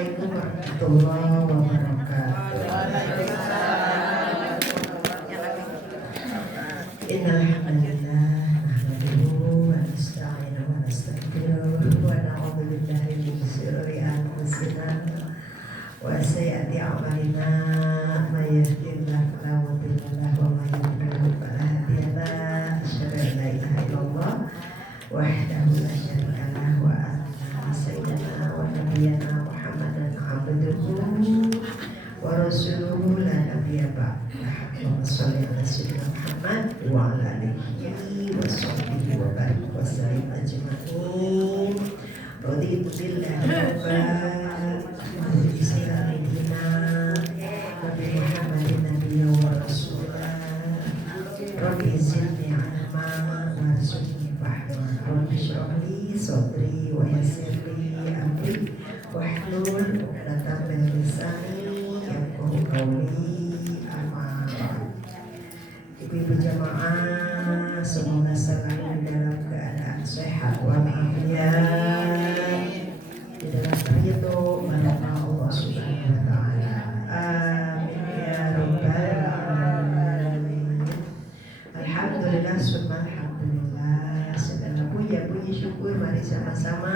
Assalamualaikum warahmatullahi wabarakatuh. Innal hamdalillah nahmaduhu wa nasta'inuhu wa nastaghfiruh wa na'udzu billahi min shururi anfusina wa sayyiati a'malina may yahdihillahu fala mudilla lahu wa may yudlil fala hadiya lahu asyhadu an la ilaha illallah wahdahu la syarika lahu wa anna sayyidina wa nabiyyana Muhammadan abduhu wa rasuluhu la nabiyya ba'dahu. Allahumma shalli ala sayyidina Muhammad wa ala alihi wa sahbihi wa barik wa sallim ajma'in. Raditu billahi rabban wa bi sayyidina Nabi Muhammadin nabiyya wa rasulah. Rabbi zidni ilma warzuqni fahma. Rabbi shrah li sadri wa yassir li amri wahlul 'uqdatam min lisani yafqahu qawli. Amma ba'd. Ibu-ibu jamaah, semoga selalu dalam keadaan sehat walafiat, di dalam ridho barokah Allah Subhanahu wa taala. Amin ya rabbal alamin. Alhamdulillah summa alhamdulillah. Segala puji syukur mari sama-sama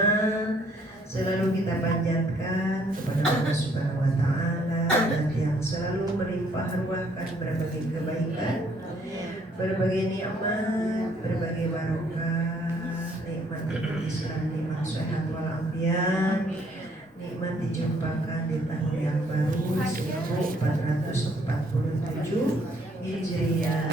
selalu kita panjatkan kepada Allah Subhanahu wa taala, dan yang selalu melimpah ruahkan berbagai kebaikan, berbagai nikmat, berbagai barokah, nikmat Islam, nikmat sehat walafiat, nikmat dijumpakan di tahun yang baru 1447 Hijriah,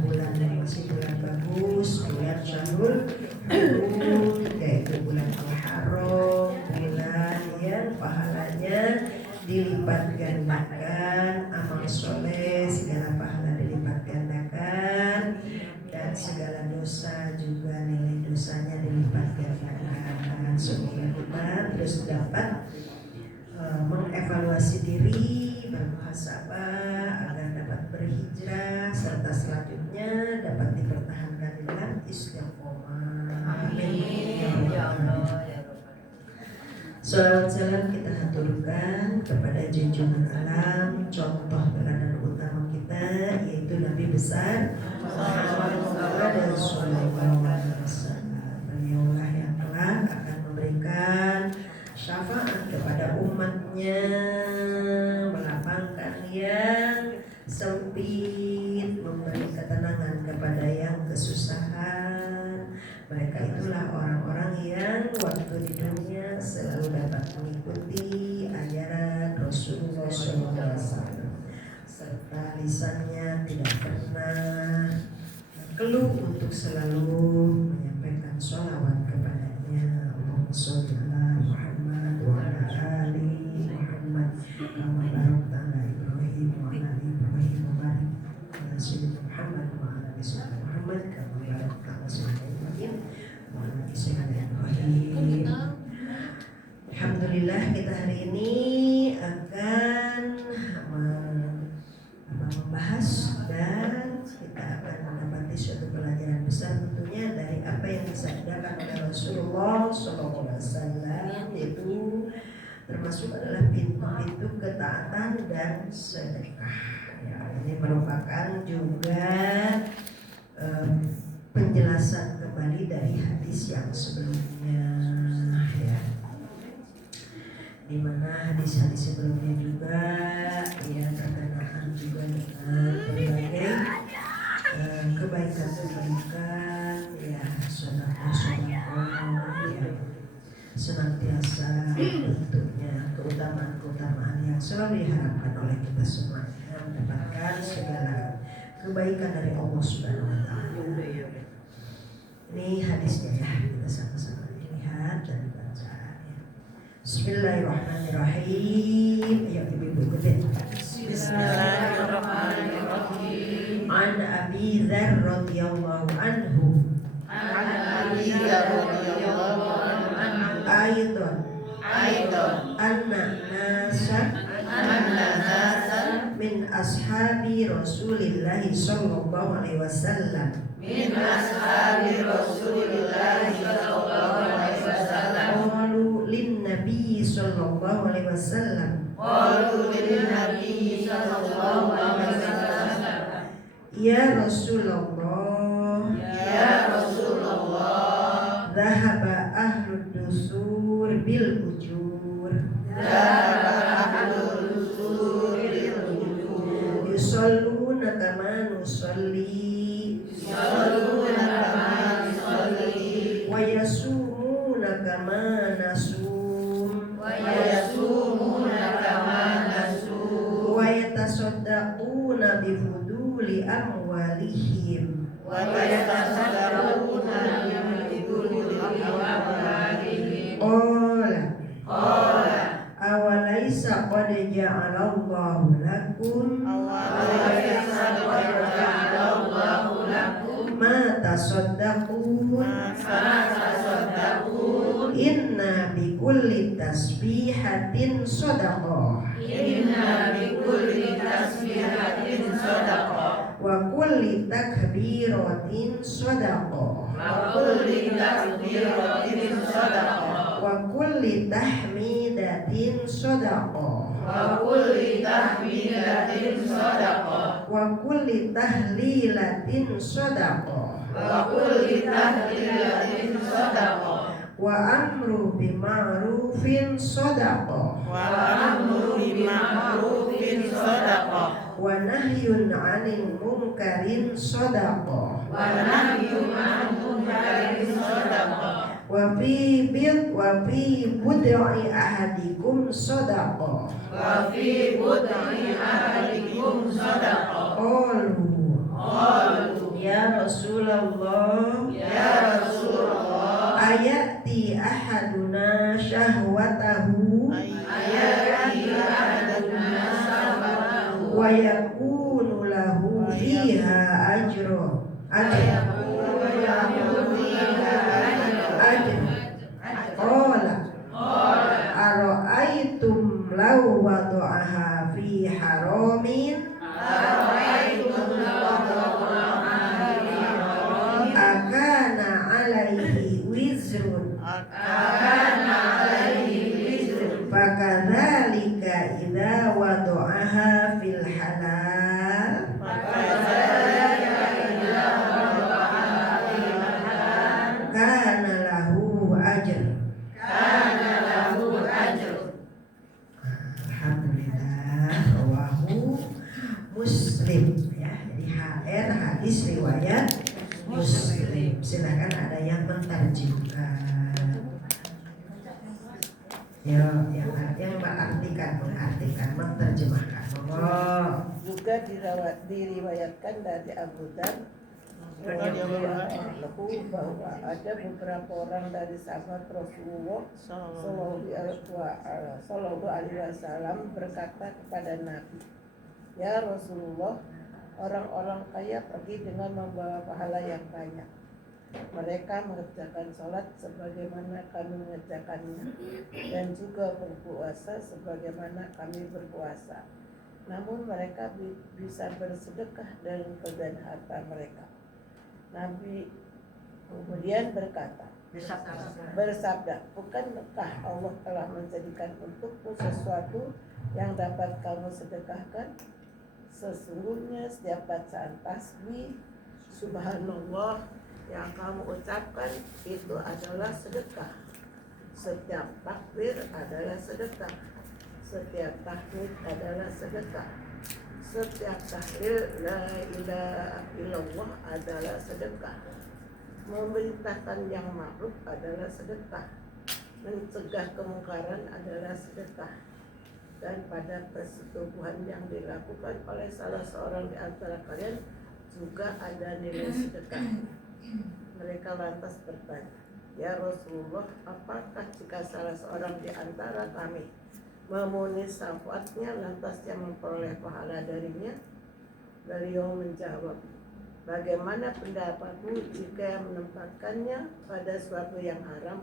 bulan yang masih bulan bagus, bulan Syahrul Hurum, yaitu bulan Al-Haram, bulan yang pahalanya dilipat gandakan, amal soleh segala pahala dilipat gandakan, dan segala dosa juga nilai dosanya dilipat gandakan. Semoga kita terus dapat mengevaluasi diri, bermuhasabah agar dapat berhijrah, serta selanjutnya dapat dipertahankan dalam istiqomah. Amin ya Allah. Salawat salam kita haturkan kepada junjungan alam, contoh teladan utama kita, yaitu Nabi besar Muhammad sallallahu alaihi wasallam. Beliaulah yang kelak akan memberikan syafaat kepada umatnya, melapangkan yang sempit, memberi ketenangan kepada yang kesusahan. Mereka itulah orang-orang yang waktu di dunia selalu dapat mengikuti ajaran Rasulullah SAW, serta lisannya tidak pernah keluh untuk selalu menyampaikan sholawat kepadanya. Allahumma sholli ala Muhammad wa ala ali Muhammad kama barakta ala Ibrahim wa ala ali Ibrahim wa barik ala sayyidina Muhammad wa ala ali sayyidina Muhammad kama barakta ala sayyidina Ibrahim wa ala ali sayyidina Ibrahim. Alhamdulillah, kita hari ini akan membahas dan kita akan mendapati suatu pelajaran besar tentunya dari apa yang disabdakan oleh Rasulullah SAW, yaitu termasuk adalah pintu-pintu ketaatan dan sedekah. Ya, ini merupakan juga penjelasan kembali dari hadis yang sebelumnya, ya, di mana hadis-hadis sebelumnya juga ya berkenaan juga dengan berbagai kebaikan-kebaikan, ya sedekah-sedekah, ya senantiasa bentuknya keutamaan-keutamaan yang selalu diharapkan oleh kita semua, mendapatkan segala kebaikan dari Allah Subhanahu wa taala. Ini hadisnya, ya, kita sama-sama lihat dan baca. Bismillahirrahmanirrahim. Ayo ibu-ibu ikutin. Bismillahirrahmanirrahim. An Abi Dzar radhiyallahu anhu. An Abi Dzar radhiyallahu anhu. Aidan anna nasan min ashabi Rasulillah sallallahu alaihi wasallam. Min ashabi Rasulillah sallallahu alaihi wasallam. Qalu lin Nabi sallallahu alaihi wasallam. قالوا للنبي صلى الله عليه وسلم Ya Rasulullah, يا رسول الله dhahaba ahlud dusur bil ujur. ذهب أهل الدثور بالأجور Yusalluna kama nusalli يصلون كما نصلي wa yasumuna kama nasum ويصومون كما نصوم wa yatasaddaquna bi fuduli amwalihim. ويتصدقون بفضول أموالهم Qala awalaisa qad ja'alallahu lakum أوليس قد جعل الله لكم ma tasaddaqun ما تصدقون inna bi kulli tasbihatin sadaqah إن بكل تسبيحة صدقة wa kulli takbiratin sadaqah وكل تكبيرة صدقة wa kulli tahmidatin sadaqah وكل تحميدة صدقة wa kulli tahlilatin sadaqah وكل تهليلة صدقة wa amru bima'rufin sadaqah وأمر بمعروف صدقة wa nahyun 'anil munkarin sadaqah ونهي عن منكر صدقة wa fi bud'i ahadikum sadaqah. وفي بضع أحدكم صدقة Qalu ya Rasulullah, يا رسول الله ayati ahaduna syahwatahu أيأتي أحدنا سفره wa yakunu lahu fiha ajrun ويقول له فيها أجر Qala ara'aytum law wada'aha fi haramin أرأيتم لو وضعها في حرام akana alaihi wizrun أكان عليه وزر fakadzalika idza wada'aha fil halal فكذلك إذا وضعها في الحلال kana lahu ajr. كان له أجر. Alhamdulillah, rawahu Muslim ya. Jadi HR hadis riwayat Muslim. Silakan ada yang menterjemahkan. Ya, yang mengartikan, menterjemahkan. Monggo. Juga diriwayatkan dari Abu Dzar radhiyallahu bahwa ada beberapa orang dari sahabat Rasulullah Sallallahu Alaihi Wasallam berkata kepada Nabi, ya Rasulullah, orang-orang kaya pergi dengan membawa pahala yang banyak. Mereka mengerjakan sholat sebagaimana kami mengerjakannya, dan juga berpuasa sebagaimana kami berpuasa. Namun mereka bisa bersedekah dengan bagian harta mereka. Nabi kemudian bersabda, bukankah Allah telah menjadikan untukmu sesuatu yang dapat kamu sedekahkan? Sesungguhnya setiap bacaan tasbih subhanallah yang kamu ucapkan itu adalah sedekah. Setiap takbir adalah sedekah. Setiap tahmid adalah sedekah. Setiap tahlil la ilaha illallah adalah sedekah. Memerintahkan yang ma'ruf adalah sedekah. Mencegah kemungkaran adalah sedekah. Dan pada persetubuhan yang dilakukan oleh salah seorang di antara kalian juga ada nilai sedekah. Mereka lantas bertanya, ya Rasulullah, apakah jika salah seorang di antara kami memenuhi syafaatnya lantas yang memperoleh pahala darinya? Beliau menjawab, bagaimana pendapatmu jika yang menempatkannya pada suatu yang haram?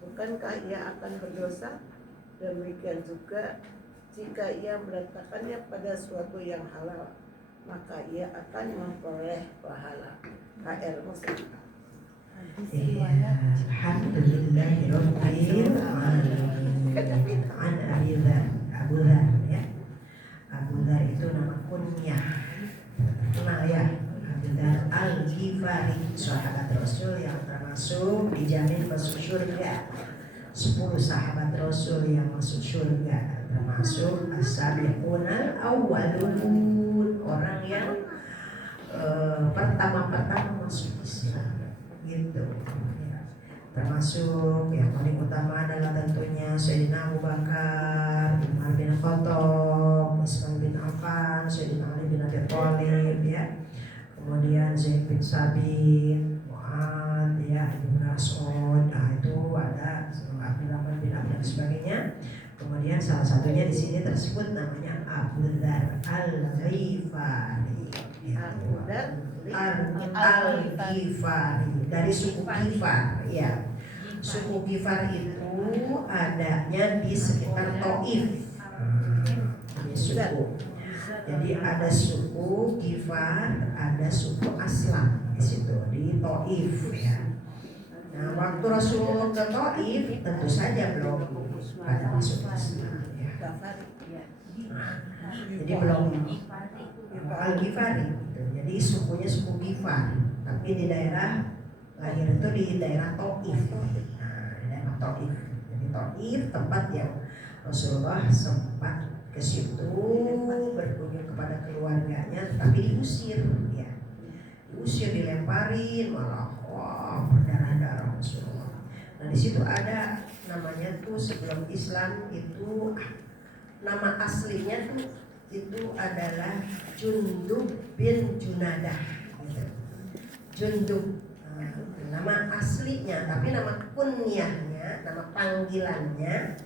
Bukankah ia akan berdosa? Demikian juga jika ia meletakkannya pada suatu yang halal, maka ia akan memperoleh pahala. HR Muslim. Alhamdulillahirabbil alamin. an Abi Dzar, Abu Dzar ya. Abu Dzar itu nama kunyah. Nah ya, Abu Dzar Al-Ghifari, sahabat Rasul yang termasuk dijamin masuk surga. 10 sahabat Rasul yang masuk surga, termasuk as-sabiqunal awwalun, orang yang pertama-pertama masuk Islam gitu ya. Termasuk yang paling utama adalah tentunya Sayyidina Abu Bakar, Umar bin Khattab, Utsman bin Affan, Sayyidina Ali bin Abi Thalib ya. Kemudian Zaid bin Sabit, Mu'ad ya, Ibnu Mas'ud, nah itu ada Abdurrahman bin Auf dan sebagainya. Kemudian salah satunya di sini tersebut namanya Abu Dzar Al-Ghifari. Abu Dzar Al-Ghifari dari suku Ghifar ya. Suku Ghifar itu adanya di sekitar Taif. Ini suku. Jadi ada suku Ghifar, ada suku Aslam di situ di Taif ya. Nah, waktu Rasulullah ke Taif tentu saja belum pada masuk Islam ya. Jadi belum Al-Ghifari gitu. Jadi sukunya suku Ghifar, tapi di daerah lahir itu di daerah Taif. Nah, di daerah Taif. Jadi Taif tempat yang Rasulullah sempat ke situ berkunjung kepada keluarganya, tetapi diusir ya. Diusir, dilemparin, malah berdarah-darah Rasulullah. Nah di situ ada namanya tuh sebelum Islam itu nama aslinya tuh itu adalah Jundub bin Junadah gitu. Jundub nama aslinya, tapi nama kunyahnya, nama panggilannya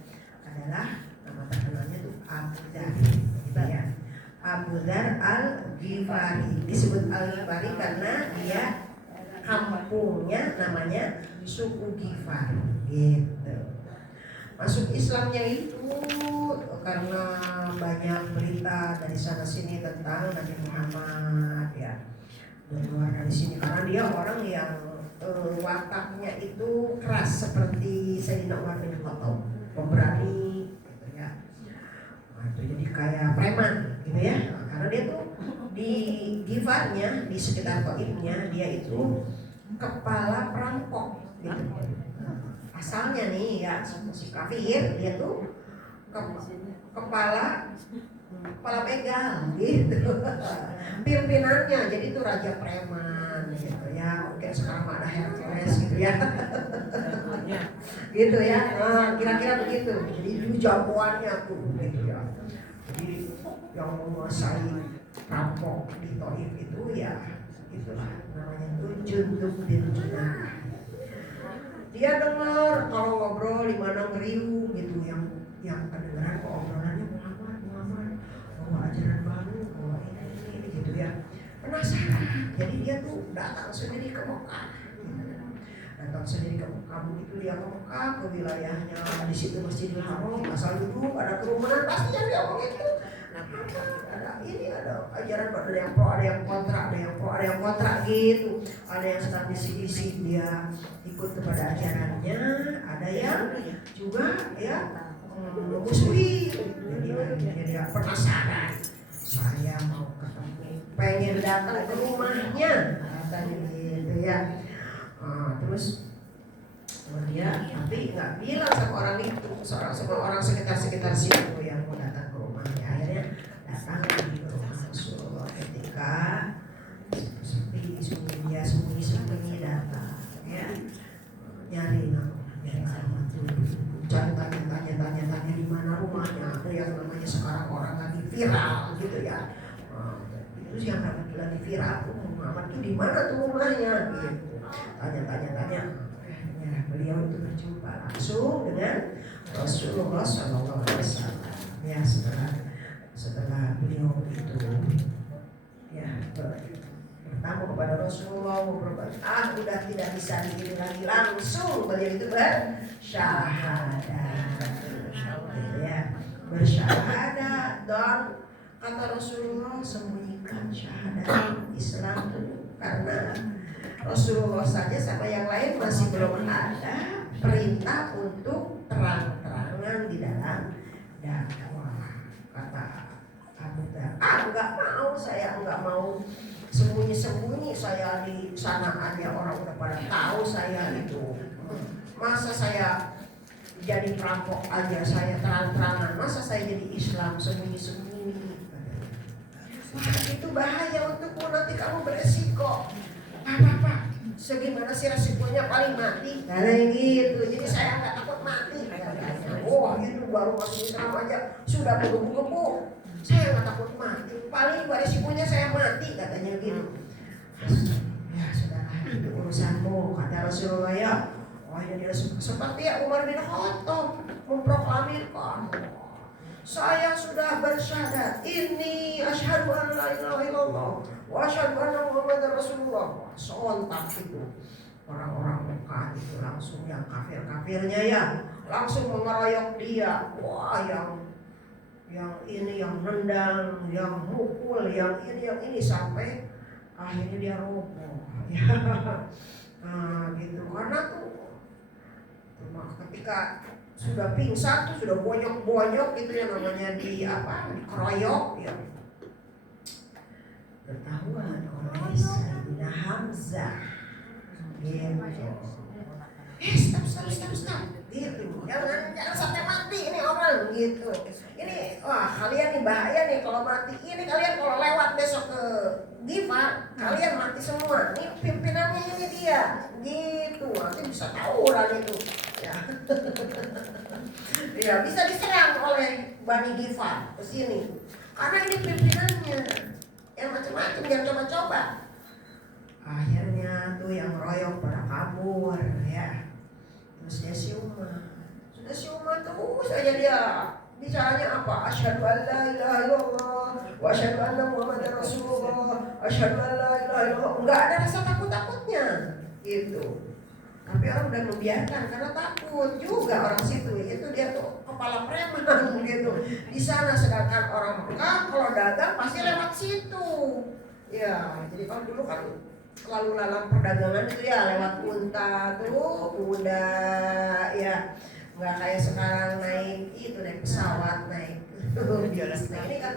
adalah nama terkenalnya tuh Abu Dzar gitu ya. Abu Dzar Al-Ghifari, disebut Al-Ghifari karena dia kampungnya namanya suku Ghifar gitu. Masuk Islamnya itu karena banyak berita dari sana sini tentang Nabi Muhammad ya. Dan keluar dari sini karena dia orang yang wataknya itu keras seperti Sayyidina Umar bin Khattab, pemberani gitu ya. Nah, itu jadi kayak preman gitu ya. Nah, karena dia tuh di Ghifarnya, di sekitar Taifnya, dia itu kepala perampok gitu. Asalnya nih ya si kafir, dia tuh kepala begal gitu. Pimpinannya jadi itu raja preman gitu ya. Mungkin sekarang ada Hercules gitu ya. Gitu ya. Nah, kira-kira begitu. Jadi itu jagoannya tuh gitu ya. Jadi yang menguasai rampok di Taif itu ya itulah namanya tuh Jundub bin Junadah. Dia dengar kalau ngobrol di mana ngeriu gitu, yang kedengaran kok obrolannya Muhammad bawa ajaran baru, bawa ini gitu ya. Penasaran, jadi dia tuh datang sendiri ke Mekah. Datang sendiri ke Mekah, begitu dia ke Mekah, ke wilayahnya di situ Masjidil Haram, asal duduk ada kerumunan pasti dia begitu. Ada ajaran ada yang pro, ada yang kontra, ada yang pro, ada yang kontra gitu. Ada yang sedang bisik-bisik dia ikut kepada ajarannya, ada yang juga ya musuhi. Jadi dia penasaran, saya mau ketemu, pengen datang ke rumahnya, katanya gitu ya. Terus dia tapi nggak bilang sama orang itu, sama orang sekitar situ yang mau datang ke rumahnya. Akhirnya datang ke rumah Rasulullah ketika sepi dia sembunyi datang ya, nyari alamat dulu, tanya di mana rumahnya. Ada yang namanya sekarang orang lagi viral gitu ya. Itu yang lagi viral tuh Muhammad tuh di mana tuh rumahnya gitu. Tanya. Beliau itu berjumpa langsung dengan Rasulullah SAW. Ya setelah beliau itu ya bertamu kepada Rasulullah, udah tidak bisa diri lagi, langsung beliau itu bersyahadat ya, bersyahadat. Dan kata Rasulullah, sembunyikan syahadat Islam itu karena Rasulullah saja sama yang lain masih belum ada perintah untuk terang-terangan dimasukkan di dalam dakwah. Kata Abu Dhar, saya enggak mau sembunyi-sembunyi, saya di sana aja orang udah pada tahu saya itu. Masa saya jadi perampok aja, saya terang-terangan, masa saya jadi Islam sembunyi-sembunyi? Itu bahaya untukmu, nanti kamu beresiko. Apa? Segimana sih resikonya? Paling mati. Karena gitu, jadi saya nggak takut mati. Wah itu baru masuk Islam aja sudah menggebu-gebu. Saya nggak takut mati. Paling resikonya saya mati, katanya gitu. Ya sudahlah, itu urusanmu, kata Rasulullah ya. Oh ini dia seperti ya Umar bin Khattab memproklamirkan, saya sudah bersyahadat, ini asyhadu an la ilaha illallah wa asyhadu anna Muhammadar Rasulullah. Sontak itu orang-orang Mekah itu langsung, yang kafir-kafirnya ya langsung mengeroyok dia. Wah yang ini yang nendang, yang mukul, yang ini sampai akhirnya dia roboh. Ya. Nah, gitu. Karena tuh ketika sudah pingsan tuh sudah bonyok-bonyok itu yang namanya dikeroyok ya. Ketahuan oleh Sayyidina Hamzah. Gitu. Stop. Gitu. Jangan sampai mati ini orang gitu. Ini kalian nih bahaya nih kalau mati. Ini kalian kalau lewat besok ke Giva, kalian mati semua. Ini pimpinannya ini dia. Gitu. Nanti bisa tawuran itu. Ya. Ya, bisa diserang oleh Bani Giva ke sini. Karena ini pimpinannya. Yang macam-macam yang coba-coba. Akhirnya tuh yang royok pada kabur ya. Terus dia siuman. Sudah siuman terus aja dia. Bicaranya apa? Asyhadu an la ilaha illallah wa asyhadu anna Muhammadar Rasulullah. Asyhadu an la ilaha illallah. Enggak ada rasa takut-takutnya gitu. Tapi orang udah membiarkan karena takut juga orang situ. Itu dia tuh kepala preman gitu. Di sana, sedangkan orang Mekah kalau dagang pasti lewat situ. Ya, jadi kalau dulu kan selalu dalam perdagangan itu ya lewat unta tuh, kuda ya, nggak kayak sekarang naik pesawat, naik bis. Nah, ini kan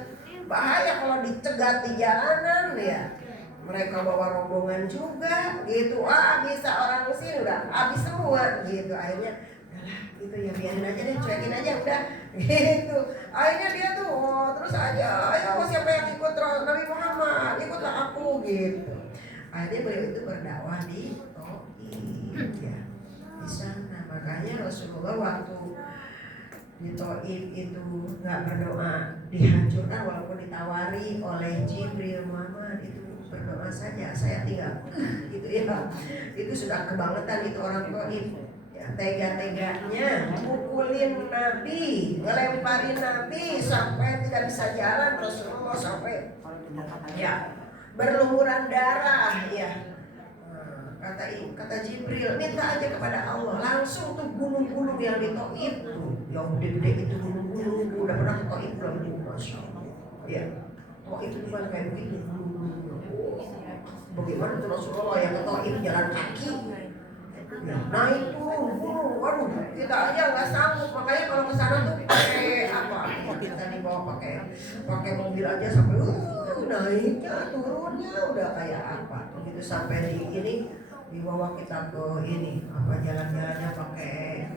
bahaya kalau dicegat di jalanan ya. Mereka bawa rombongan juga gitu, bisa orang sini udah habis semua gitu. Akhirnya udahlah gitu ya, biarin aja deh, cuekin aja udah gitu. Akhirnya dia tuh terus aja, ayo siapa yang ikut Nabi Muhammad, ikutlah aku gitu. Akhirnya beliau itu berdakwah di Taif ya, di sana. Makanya Rasulullah waktu di Taif itu nggak berdoa dihancurkan, walaupun ditawari oleh Jibril, Muhammad itu berdoa saja, saya tinggal gitu ya. Itu sudah kebangetan itu orang Taif ya, tega-teganya mukulin Nabi, ngelemparin Nabi sampai tidak bisa jalan. Rasulullah sampai ya berlumuran darah ya. Kata Jibril, minta aja kepada Allah. Langsung tuh gunung-gunung yang di Taif tuh, yang gede-gede itu gunung-gunung. Udah pernah ke Taif belum? Masya Allah ya. Taif itu kan kayak begitu gunung-gunung. Bagaimana tuh Rasulullah yang ke Taif jalan kaki ya, naik tuh gunung. Waduh, kita aja nggak sanggup. Makanya kalau ke sana tuh pakai apa? Kita dibawa pakai mobil aja sampai naiknya turunnya udah kayak apa begitu. Sampai di ini dibawa kita ke ini jalan-jalannya pakai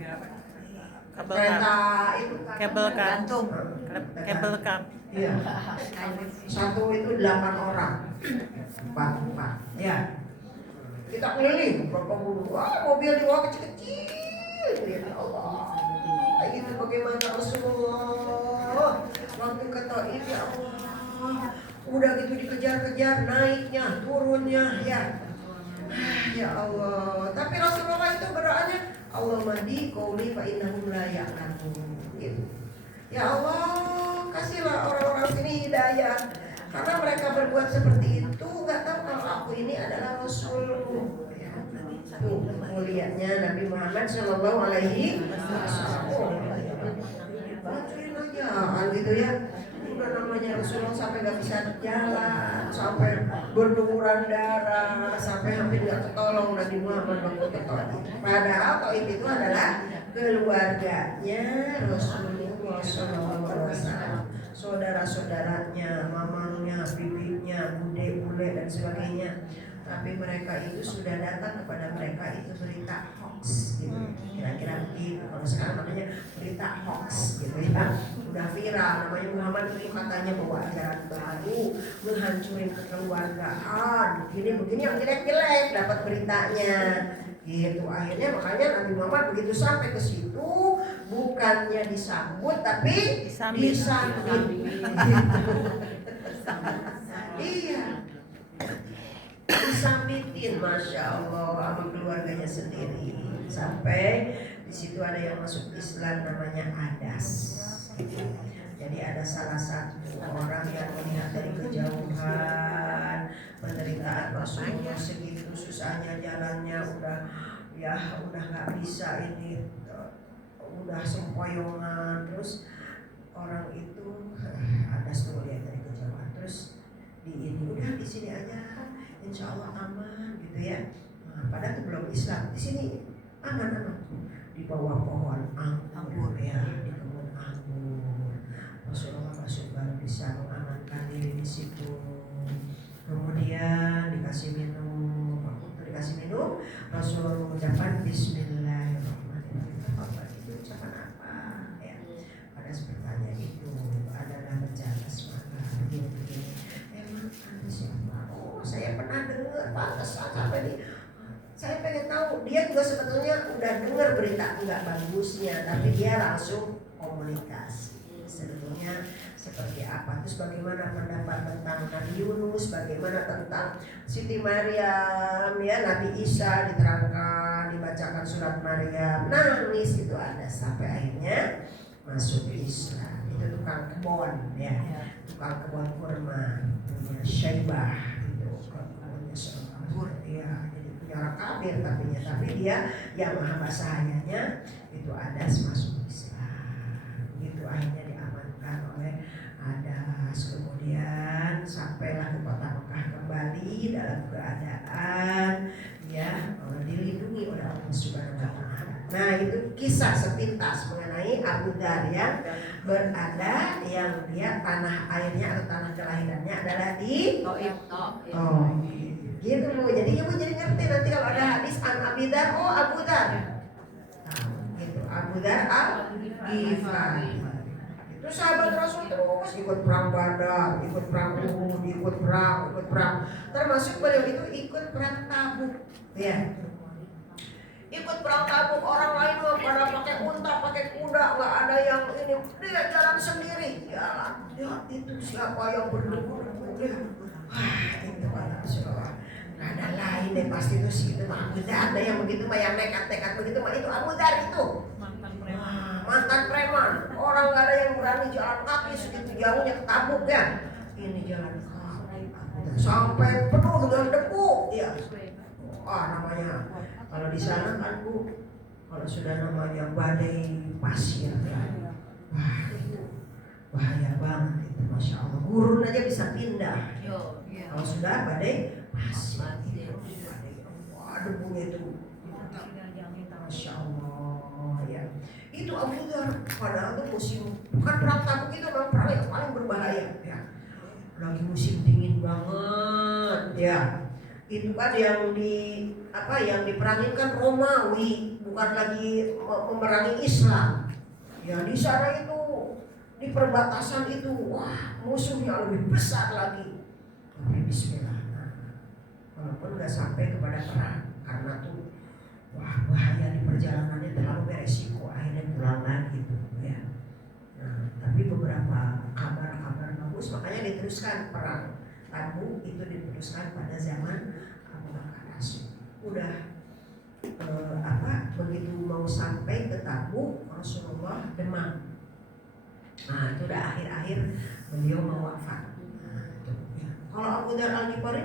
kereta itu kabel gantung, kabel kap. Iya. Satu itu 8 orang. 4 ya. Kita keliling berapa puluh. Mobil dibawa kecil-kecil. Ya Allah. Itu bagaimana Rasulullah waktu ke Taif ya Allah. Udah gitu dikejar-kejar, naiknya, turunnya ya. Ya Allah. Tapi Rasulullah itu berdoanya, Allahumma di qauli fa innahum la ya'lamun. Gitu. Ya Allah, kasihlah orang-orang sini hidayah. Karena mereka berbuat seperti itu, nggak tahu kalau aku ini adalah Rasulmu. Ya. Tuh, mulianya Nabi Muhammad Shallallahu Alaihi Wasallam. Bantuin aja, gitu ya. Udah namanya Rasulullah sampai nggak bisa jalan, sampai berlumuran darah, sampai hampir nggak ketolong Nabi Muhammad waktu ke Taif. Padahal Taif itu adalah keluarganya Rasulullah SAW, saudara-saudaranya, mamangnya, bibinya, bude-bule dan sebagainya. Tapi mereka itu sudah datang kepada mereka itu berita hoax gitu. Kira-kira begitu. Kalau sekarang namanya berita hoax gitu ya. Udah viral, namanya Muhammad itu katanya bawa ajaran baru, menghancurin kekeluargaan, begini yang jelek-jelek, dapat beritanya gitu. Akhirnya makanya Nabi Muhammad begitu sampai ke situ bukannya disambut tapi disambit. Iya, disambitin, masya Allah, sama keluarganya sendiri. Sampai di situ ada yang masuk Islam namanya Adas. Jadi ada salah satu orang yang melihat dari kejauhan penderitaan Rasulullah segitu susahnya jalannya, udah nggak bisa ini, udah sempoyongan. Terus orang itu Adas tuh lihat dari kejauhan, terus di udah di sini aja, insya Allah aman gitu ya. Nah, padahal itu belum Islam, di sini aman di bawah pohon anggur ya, di kebun anggur. Rasulullah masuk baru bisa mengamankan diri di situ. Kemudian dikasih minum, Rasulullah mengucapkan Bismillahirrahmanirrahim. Apa itu ucapan apa? Ya, ada bertanya itu adalah menjaga semangat begini. Emang ada siapa? Oh, saya pernah dengar pantesan sampai di. Saya pengen tahu, dia juga sebetulnya udah dengar berita nggak bagusnya, tapi dia langsung komunikasi sebetulnya seperti apa. Terus bagaimana pendapat tentang Nabi Yunus, bagaimana tentang Siti Maryam, ya Nabi Isa diterangkan, dibacakan surat Maryam, nangis itu ada sampai akhirnya masuk Islam. Itu tukang kebon ya, tukang kebon kurma, punya Syaibah itu kebunnya seorang anggur ya. Orang kafir tapi dia yang maha bahasanya itu Adas masuk Islam. Itu akhirnya diamankan oleh Adas. Kemudian sampailah ke kota Mekah kembali dalam keadaan ya dilindungi oleh Allah Subhanahu wa Ta'ala. Nah, itu kisah sepintas mengenai Abu Dar yang berada, yang dia tanah airnya atau tanah kelahirannya adalah di Taif. Gitu Bu, jadi ibu jadi ngerti nanti kalau ada hadis an Abi Dar, oh Abu Dar. Nah, gitu, Abu Dar al-Ghifari. Itu sahabat Rasul terus ikut perang Badar, ikut perang Uhud, ikut perang. Termasuk beliau itu ikut perang Tabuk, ya. Ikut perang Tabuk, orang lain mah pada pakai unta, pakai kuda, nggak ada yang ini, dia jalan sendiri. Ya itu siapa yang berdua? Wah, itu Rasulullah. Nah, ada lain deh pasti itu sih, itu mah Abu Dar, ada yang begitu mah, yang nekat begitu mah itu Abu Dar itu. Mantan preman. Orang nggak ada yang berani jalan kaki segitu jauhnya ke Tabuk ya. Ini jalan kaki sampai penuh dengan debu ya. Wah, namanya kalau di sana kan Bu, kalau sudah namanya badai pasir ya. Wah, itu bahaya banget itu, masya Allah. Gurun aja bisa pindah. Kalau sudah badai pasir, wah debunya itu, masya Allah ya. Itu Abu Dar, padahal itu musim, bukan perang Tabuk itu memang perang yang paling berbahaya ya. Lagi musim dingin banget ya. Itu kan yang diperangin kan Romawi, bukan lagi memerangi Islam. Ya di sana itu di perbatasan itu, wah musuhnya lebih besar lagi. Tapi Bismillah, walaupun nggak sampai kepada perang, karena tuh wah bahaya di perjalanannya terlalu beresiko, akhirnya pulang lagi tuh ya. Nah, tapi beberapa kabar bagus, makanya diteruskan perang Tabuk itu diteruskan pada zaman Abu Bakar As. Udah begitu mau sampai ke Tabuk, Rasulullah demam. Nah itu udah akhir-akhir beliau mau wafat. Kalau Abu Dar al-Ghifari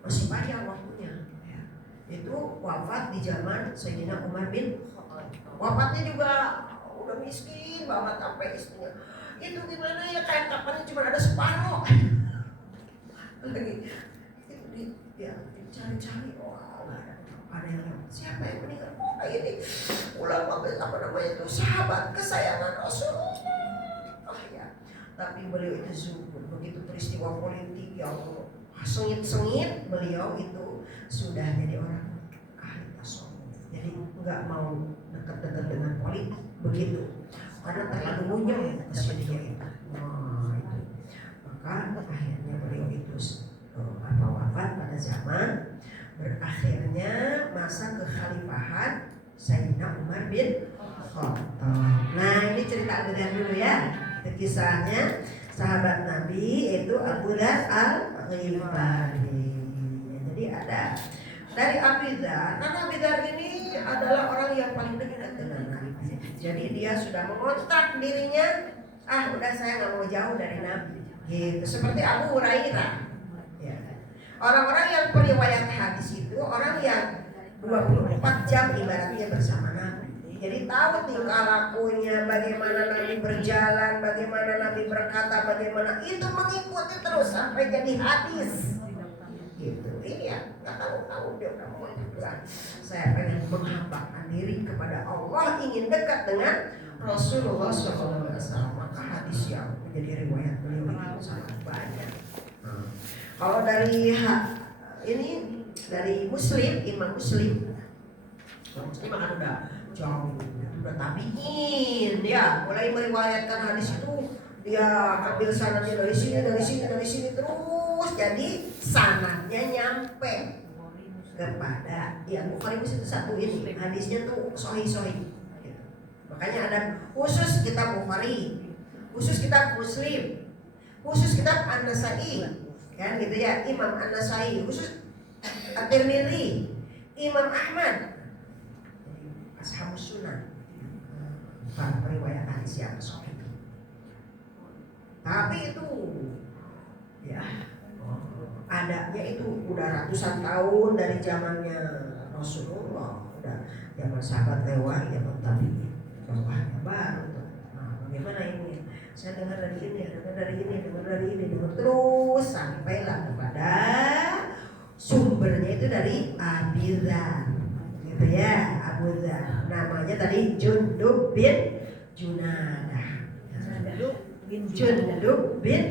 masih panjang waktunya ya. Itu wafat di zaman Sayyidina Umar bin Khattab. Wafatnya juga udah miskin banget sampai istrinya. Itu gimana ya, kain kapannya cuma ada separuh. Lagi itu dicari-cari, oh nggak ada yang siapa yang meninggal, oh kayak ini ulang sampai apa namanya itu sahabat kesayangan Rasulullah. Ya. Tapi beliau itu zuhud. Begitu peristiwa politik yang sengit-sengit, beliau itu sudah jadi orang ahli tasawuf. Jadi nggak mau dekat-dekat dengan politik begitu, karena terlalu munyam usianya itu. Itu. Maka akhirnya beliau itu wafat pada zaman berakhirnya masa kekhalifahan Sayyidina Umar bin Khattab. Nah ini cerita Abu Dhar dulu ya. Kisahnya sahabat Nabi itu Abu Dhar al-Ghifari. Jadi ada dari Abu Dhar. Karena Abu Dhar ini adalah orang yang paling dekat dengan Nabi. Jadi dia sudah mengontrak dirinya, udah saya nggak mau jauh dari Nabi. Gitu. Seperti Abu Hurairah. Ya. Orang-orang yang periwayat hadis itu orang yang 24 jam ibaratnya bersama Nabi. Jadi tahu tingkah lakunya, bagaimana Nabi berjalan, bagaimana Nabi berkata, bagaimana itu mengikuti terus sampai jadi hadis. Gitu. Ini ya, nggak tahu dia udah mau bilang. Saya pengen menghambakan diri kepada Allah, ingin dekat dengan Rasulullah SAW. Maka hadis yang menjadi riwayat beliau itu sangat banyak. Kalau dari ini dari Muslim, Imam Muslim akan udah jauh, udah tabiin dia mulai meriwayatkan hadis itu, dia ambil sanadnya dari sini terus, jadi sanadnya nyampe kepada Bukhari Muslim itu satu ini hadisnya tuh sahih. Makanya ada khusus kitab Bukhari, khusus kitab Muslim, khusus kitab An-Nasai, kan gitu ya, Imam An-Nasai, khusus At-Tirmidzi, Imam Ahmad, Ashabus Sunan, para periwayat hadis yang sahih. Tapi itu ya adanya itu udah ratusan tahun dari zamannya Rasulullah, udah zaman sahabat lewat, zaman tabi'in, bawahnya baru. Nah, bagaimana ini? Saya dengar dari ini, dengar terus sampailah kepada sumbernya itu dari Abi Dzar. Gitu ya, Abu Dzar. Namanya tadi Jundub bin Junadah. Jundub bin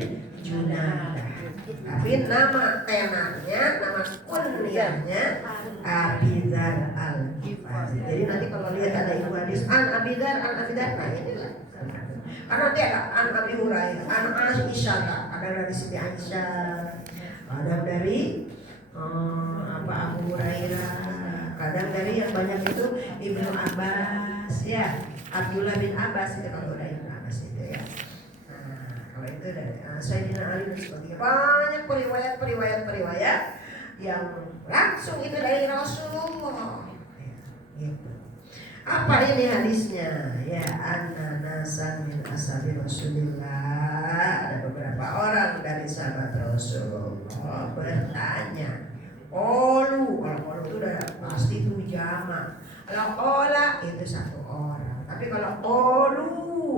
Junadah. Tapi nama tenarnya, nama kunyahnya Abi Dzar al-Ghifari. Jadi nanti kalau lihat ada ibu hadis an Abi Dzar, nah inilah. Karena nanti ada an Abi Hurairah, an Aisyah, ada dari Siti Aisyah, ada dari Abu Hurairah, kadang dari yang banyak itu Ibnu Abbas ya, Abdullah bin Abbas itu kalau udah Ibnu Abbas itu ya. Nah, kalau itu dari Sayyidina Ali dan sebagainya, banyak periwayat yang langsung itu dari Rasulullah. Ya, gitu. Apa ini hadisnya? Ya, anna nasan min ashabi Rasulillah. Ada beberapa orang dari sahabat Rasulullah bertanya. Kalau itu udah pasti itu jamak. Kalau ola itu satu orang. Tapi kalau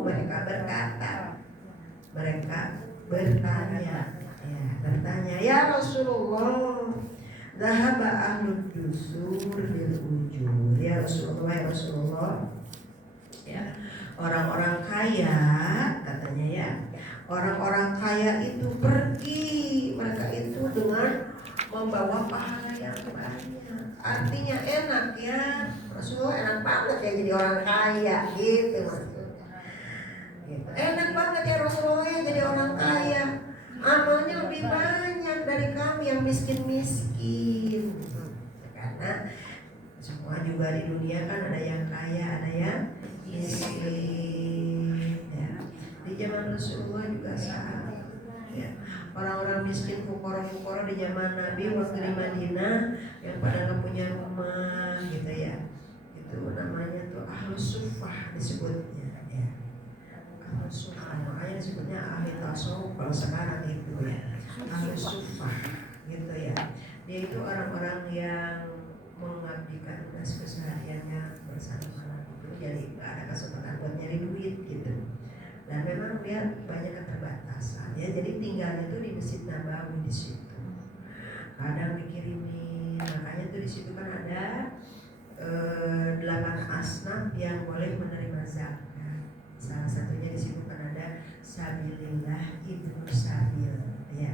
mereka berkata, mereka bertanya, ya Rasulullah, zahaba ahlud dusur bil ujur. Ya Rasulullah, ya orang-orang kaya katanya ya, orang-orang kaya itu pergi, mereka itu dengan membawa pahala yang banyak. Artinya enak ya, Rasulullah enak banget ya jadi orang kaya gitu maksudnya. Gitu. Enak banget ya Rasulullah ya jadi orang kaya, amalnya lebih banyak dari kami yang miskin-miskin. Karena semua juga di dunia kan ada yang kaya, ada yang miskin ya. Di zaman Rasulullah juga sama ya. Orang-orang miskin fukara di zaman Nabi waktu di Madinah yang pada nggak punya rumah gitu ya, itu namanya tuh ahlus suffah disebutnya ya. Ahlus suffah makanya disebutnya ahli tasawuf kalau sekarang itu ya, ahlus suffah gitu ya. Dia itu orang-orang yang mengabdikan tugas kesehariannya bersama itu, jadi nggak ada kesempatan buat nyari duit gitu. Dan memang dia banyak keterbatasan ya, jadi tinggalnya itu di Masjid Nabawi di situ. Kadang dikirimin, makanya tuh di situ kan ada 8 asnaf yang boleh menerima zakat. Salah satunya disebutkan ada sabilillah, ibnu sabil, ya.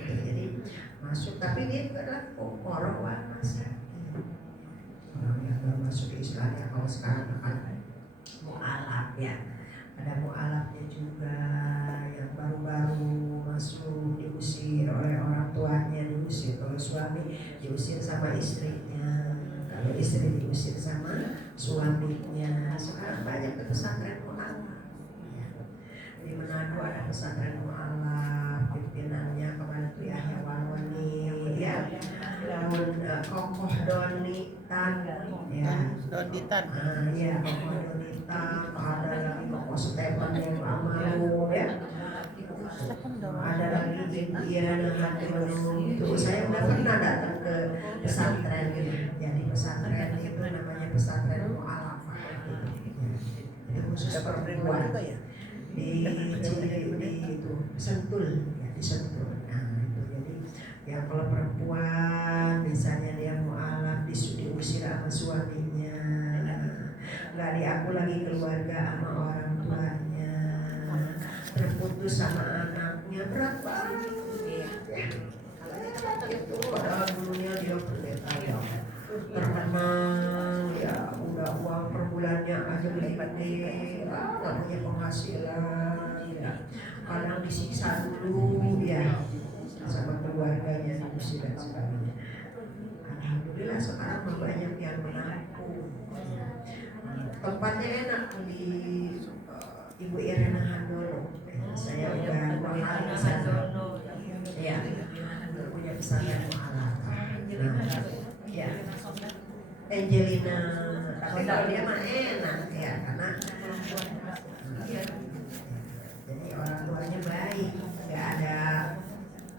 Jadi masuk, tapi dia juga adalah orang masyarakat. Orang yang baru masuk Islam ya, kalau sekarang akan mu'alaf ya. Ada mu'alafnya juga yang baru-baru masuk diusir oleh orang tuanya, diusir oleh suami, diusir sama istrinya. Kalau istri diusir sama suaminya. Sekarang banyak pesantren mu'alaf ya. Di Manado ada pesantren mu'alaf, pimpinannya kemarin tuh Yahya Walwani ya. Kokoh Donitan ya. Donitan. Iya, Kokoh Donitan, ada lagi Kokoh Stefan yang Amalu ya. Ada lagi Bintiana Handono. Itu saya udah pernah datang ke pesantren gitu. Jadi pesantren itu namanya pesantren mu'alafah gitu. Itu khusus perempuan di itu Sentul ya, di Sentul. Nah itu jadi ya kalau perempuan misalnya dia mu'alaf diusir sama suaminya, nggak diaku lagi keluarga sama orang tuanya, terputus sama anaknya, berat banget ya. Itu padahal dulunya dia pendeta ya, terkenal ya, udah uang per bulannya aja gede, nggak punya penghasilan ya, kadang disiksa dulu ya sama keluarganya, diusir dan sebagainya. Alhamdulillah sekarang banyak yang menampung. Tempatnya enak di Ibu Irena Handono. Saya udah 2 kali ke sana. Ya, punya pesantren mu'alaf. Ya, Angelina. Tapi kalau dia mah enak ya, karena jadi orang tuanya baik, nggak ada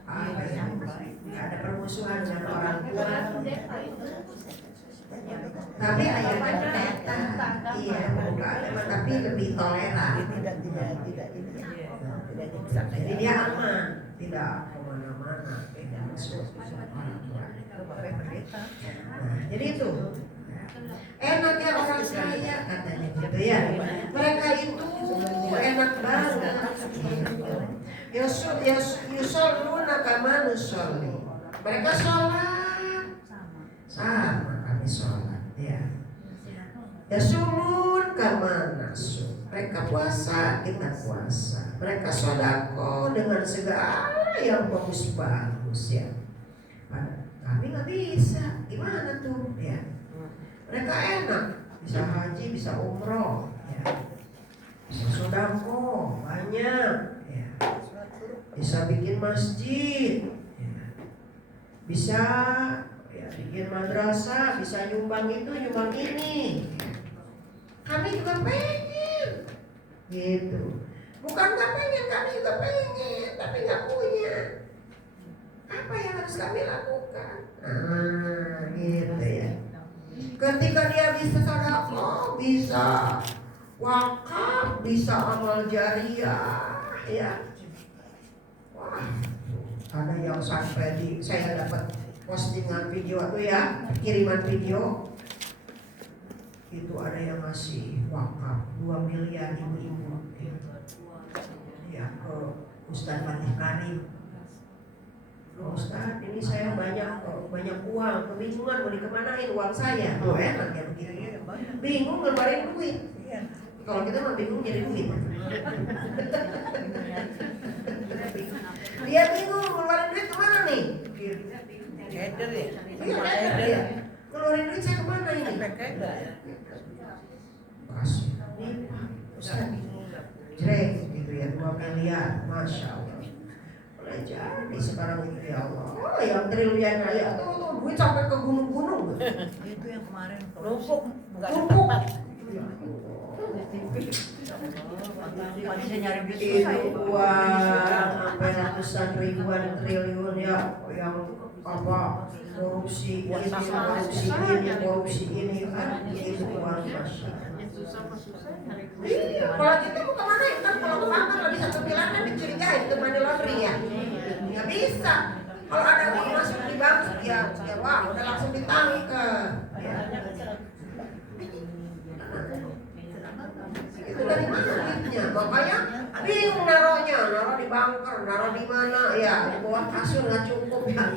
apa ya, nggak ada permusuhan dengan orang tua. Tapi ayahnya pendeta, iya, bukan, tapi lebih toleran. Jadi dia aman, tidak kemana-mana, tidak masuk orang tua. Nah, jadi itu enaknya orang kaya katanya gitu ya. Mereka itu enak banget. Yusalluna kama nusolli. Mereka sholat sama kami sholat ya. Yasumun kama nasu. Mereka puasa, kita puasa. Mereka sodako dengan segala yang bagus-bagus ya. Kami nggak bisa, gimana tuh ya? Mereka enak, bisa haji, bisa umroh, ya. Bisa sodako banyak, ya. Bisa bikin masjid, ya. Bisa ya, bikin madrasah, bisa nyumbang itu, nyumbang ini. Ya. Kami juga pengen, gitu. Bukan nggak pengen, kami juga pengen, tapi nggak punya. Apa yang harus kami lakukan? Gitu ya. Ketika dia bisa sedekah, bisa wakaf, bisa amal jariah, ya. Wah, ada yang sampai saya dapat postingan video itu ya, kiriman video. Itu ada yang ngasih wakaf 2 miliar ibu-ibu. Ya, ke Ustadz Fatih Karim. Ustaz, ini saya banyak uang, kebingungan mau dikemanain uang saya. Oh enak ya begini. Bingung ngeluarin duit. Kalau kita mah bingung jadi duit. Dia bingung ngeluarin duit kemana nih? Keder ya? Iya, ngeluarin duit saya kemana ini? Kasih. Ustaz, jreng gitu ya, 2 miliar, Masya Allah. Jadi sekarang itu ya Allah, yang triliun raya tuh duit sampai ke gunung-gunung. Itu yang kemarin numpuk. Itu uang sampai ratusan ribuan triliun ya, yang apa korupsi ini kan itu uang masyarakat. Iya, kalau kita mau kemana kan kalau kemana lagi satu bilangan dicurigai ke money laundry ya, nggak bisa. Kalau ada uang masuk di bank ya wah udah langsung ditagih ke. Ya. naruhnya, naruh di bunker, naruh di mana ya, di bawah kasur nggak cukup ya.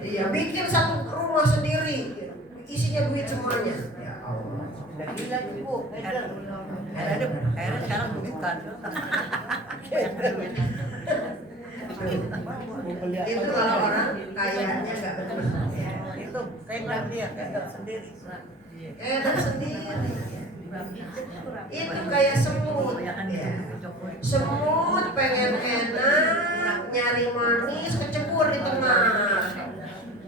Iya, bikin satu rumah sendiri, isinya duit semuanya. Ya Allah. Akhirnya sekarang bukan. Itu kalau orang kayanya nggak benar. Ya. Itu kayak dia sendiri. Enak sendiri. Itu kayak semut. Ya. Semut pengen enak, nyari manis, kecebur di tengah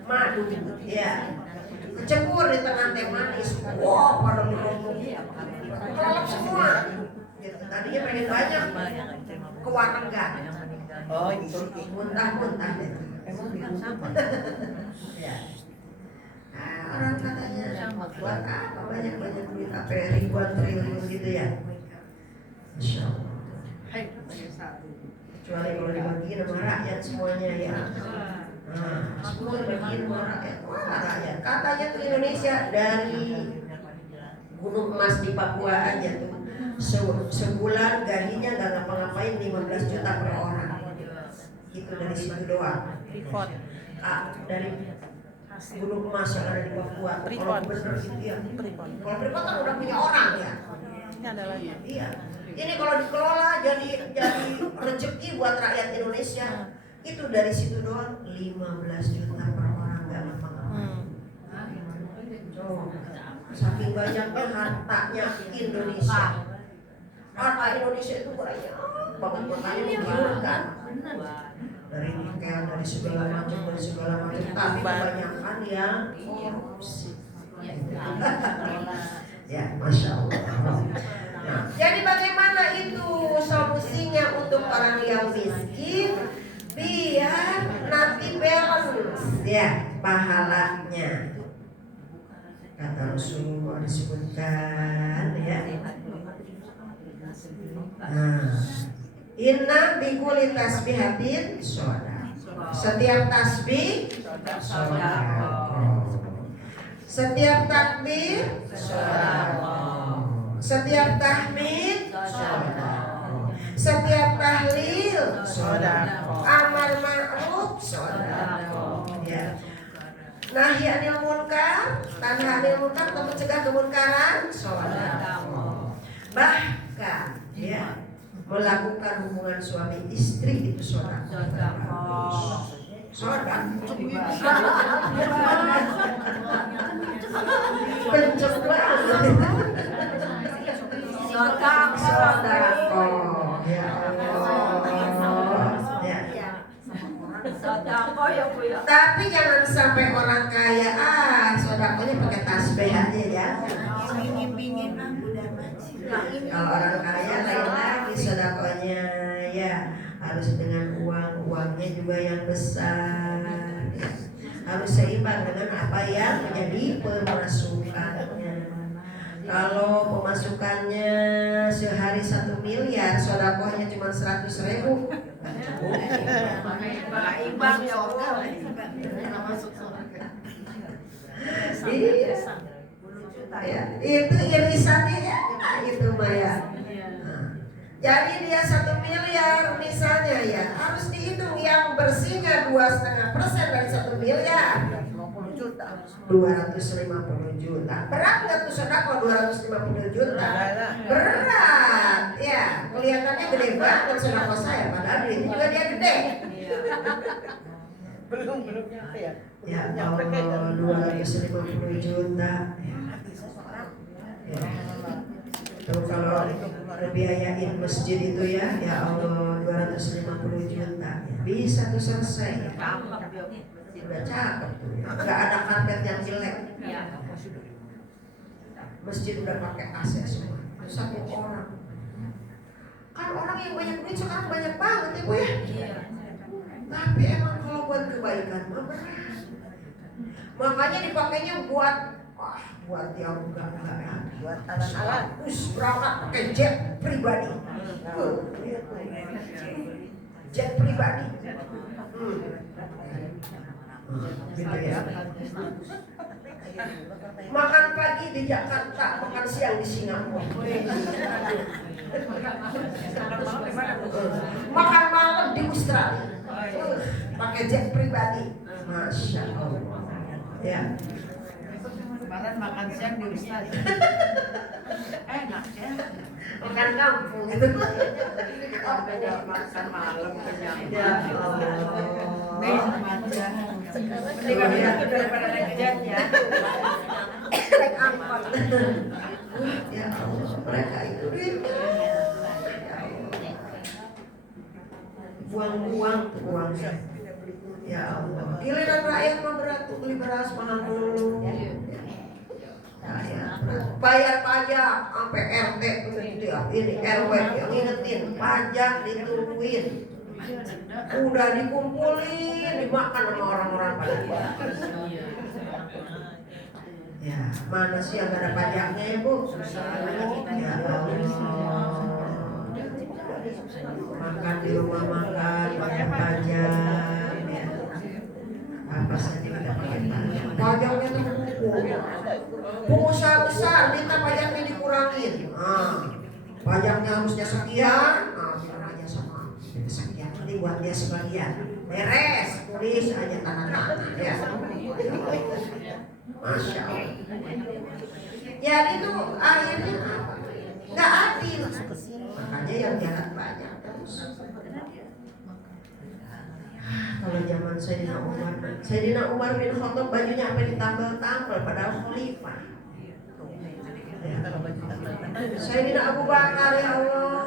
madu. Ya. Kecebur di tengah teh manis. Wow, pada merokok. Kelelep semua. Gitu. Tadinya pengen banyak ke warga. Oh, itu Muntah-muntah deh. emang sama. Ya. Nah, orang katanya buat apa banyak-banyak duit apa ya, ribuan triliun gitu ya. Masya Allah. Kecuali kalau dibagi sama rakyat semuanya ya. Nah, semua dibagi sama rakyat. Wah, rakyat. Katanya tuh Indonesia dari gunung emas di Papua aja tuh sebulan gajinya nggak ngapa-ngapain 15 juta per orang. Itu dari situ doang. Freeport. Dari gunung emas yang ada di Papua. Kalau bener gitu ya. Kalau Freeport kan udah punya orang ya. Ini ada lagi. Iya. Ini kalau dikelola jadi rezeki buat rakyat Indonesia. Itu dari situ doang 15 juta per orang nggak ngapa-ngapain. Saking banyaknya hartanya Indonesia. Harta Indonesia itu banyak banget, makanya menggiurkan. Dari nikel, dari segala macam, tapi kebanyakan yang korupsi. Ya, Masya Allah. Nah, jadi bagaimana itu solusinya untuk orang yang miskin biar nanti balance ya pahalanya? Kata Rasulullah disebutkan ya. Nah, inna bikuli tasbihatin soda. Setiap tasbih soda. Setiap takbir soda. Setiap tahmid soda. Setiap tahlil soda. Amar ma'ruf soda. Ya. Nahi anil munkar, tanha anil munkar atau mencegah kemunkaran soda. Bahkan ya melakukan hubungan suami istri itu soda. Soda. Kenceng banget. Soda. Oh, ya Allah. Ya. Tapi jangan sampai orang kaya sodakonya pakai tasbih aja ya. Kalau orang kaya lain lagi sodakonya ya harus dengan uangnya juga yang besar ya. Harus seimbang dengan apa yang menjadi pemasukannya. Kalau pemasukannya sehari 1 miliar, sodakohnya cuma 100.000. Iya. Ya, itu irisannya ya, itu Maya. Jadi dia 1 miliar misalnya ya, harus dihitung yang bersihnya 2,5% dari 1 miliar. 250 juta. Berat nggak tuh sedekah 250 juta? Berat. Ya, kelihatannya gede banget sedekah saya, padahal duitnya juga dia gede. Belum nyampe ya. Ya, Allah 250 juta. Ya. Tuh kalau biayain masjid itu ya Allah 250 juta. Bisa tuh selesai. Udah cakep tuh ya. Gak ada karpet yang jelek. Masjid udah pakai AC semua. Satu orang. Kan orang yang banyak duit sekarang banyak banget ya Bu ya. Tapi emang kalau buat kebaikan mah berat. Makanya dipakainya buat yang enggak buat alat-alat. Berangkat pakai jet pribadi. Jet pribadi. Gitu ya. Makan pagi di Jakarta, makan siang di Singapura. Makan malam di Australia. Pakai jet pribadi. Masya Allah. Ya. Kemarin makan siang di Ustaz. Enak ya. Makan kampung gitu. Beda makan malam kenyang. Ya Allah. Besok aja. Mendingan itu daripada naik jet ya. Naik angkot. Ya Allah, mereka itu rindu. Buang-buang tuh uangnya. Ya Allah, giliran rakyat mah berat tuh, beli beras mahal dulu. Bayar pajak sampai RT ini RW yang ngingetin pajak ditungguin. Udah dikumpulin, dimakan sama orang-orang pada. Ya, mana sih yang ada pajaknya ya Bu? Ya Allah. Makan di rumah makan, pakai pajak ya. Apa saja kita pakai pajak. Pajaknya tuh pengusaha besar minta pajaknya dikurangin. Pajaknya harusnya sekian, bilang aja sama sekian, nanti buat dia sebagian. Beres, tulis aja tanda tangan ya. Masya Allah. Jadi itu akhirnya nggak adil. Makanya yang jahat banyak terus. Kalau zaman Sayyidina Umar bin Khattab bajunya sampai ditambal-tambal padahal khalifah. Ya. Sayyidina Abu Bakar ya Allah,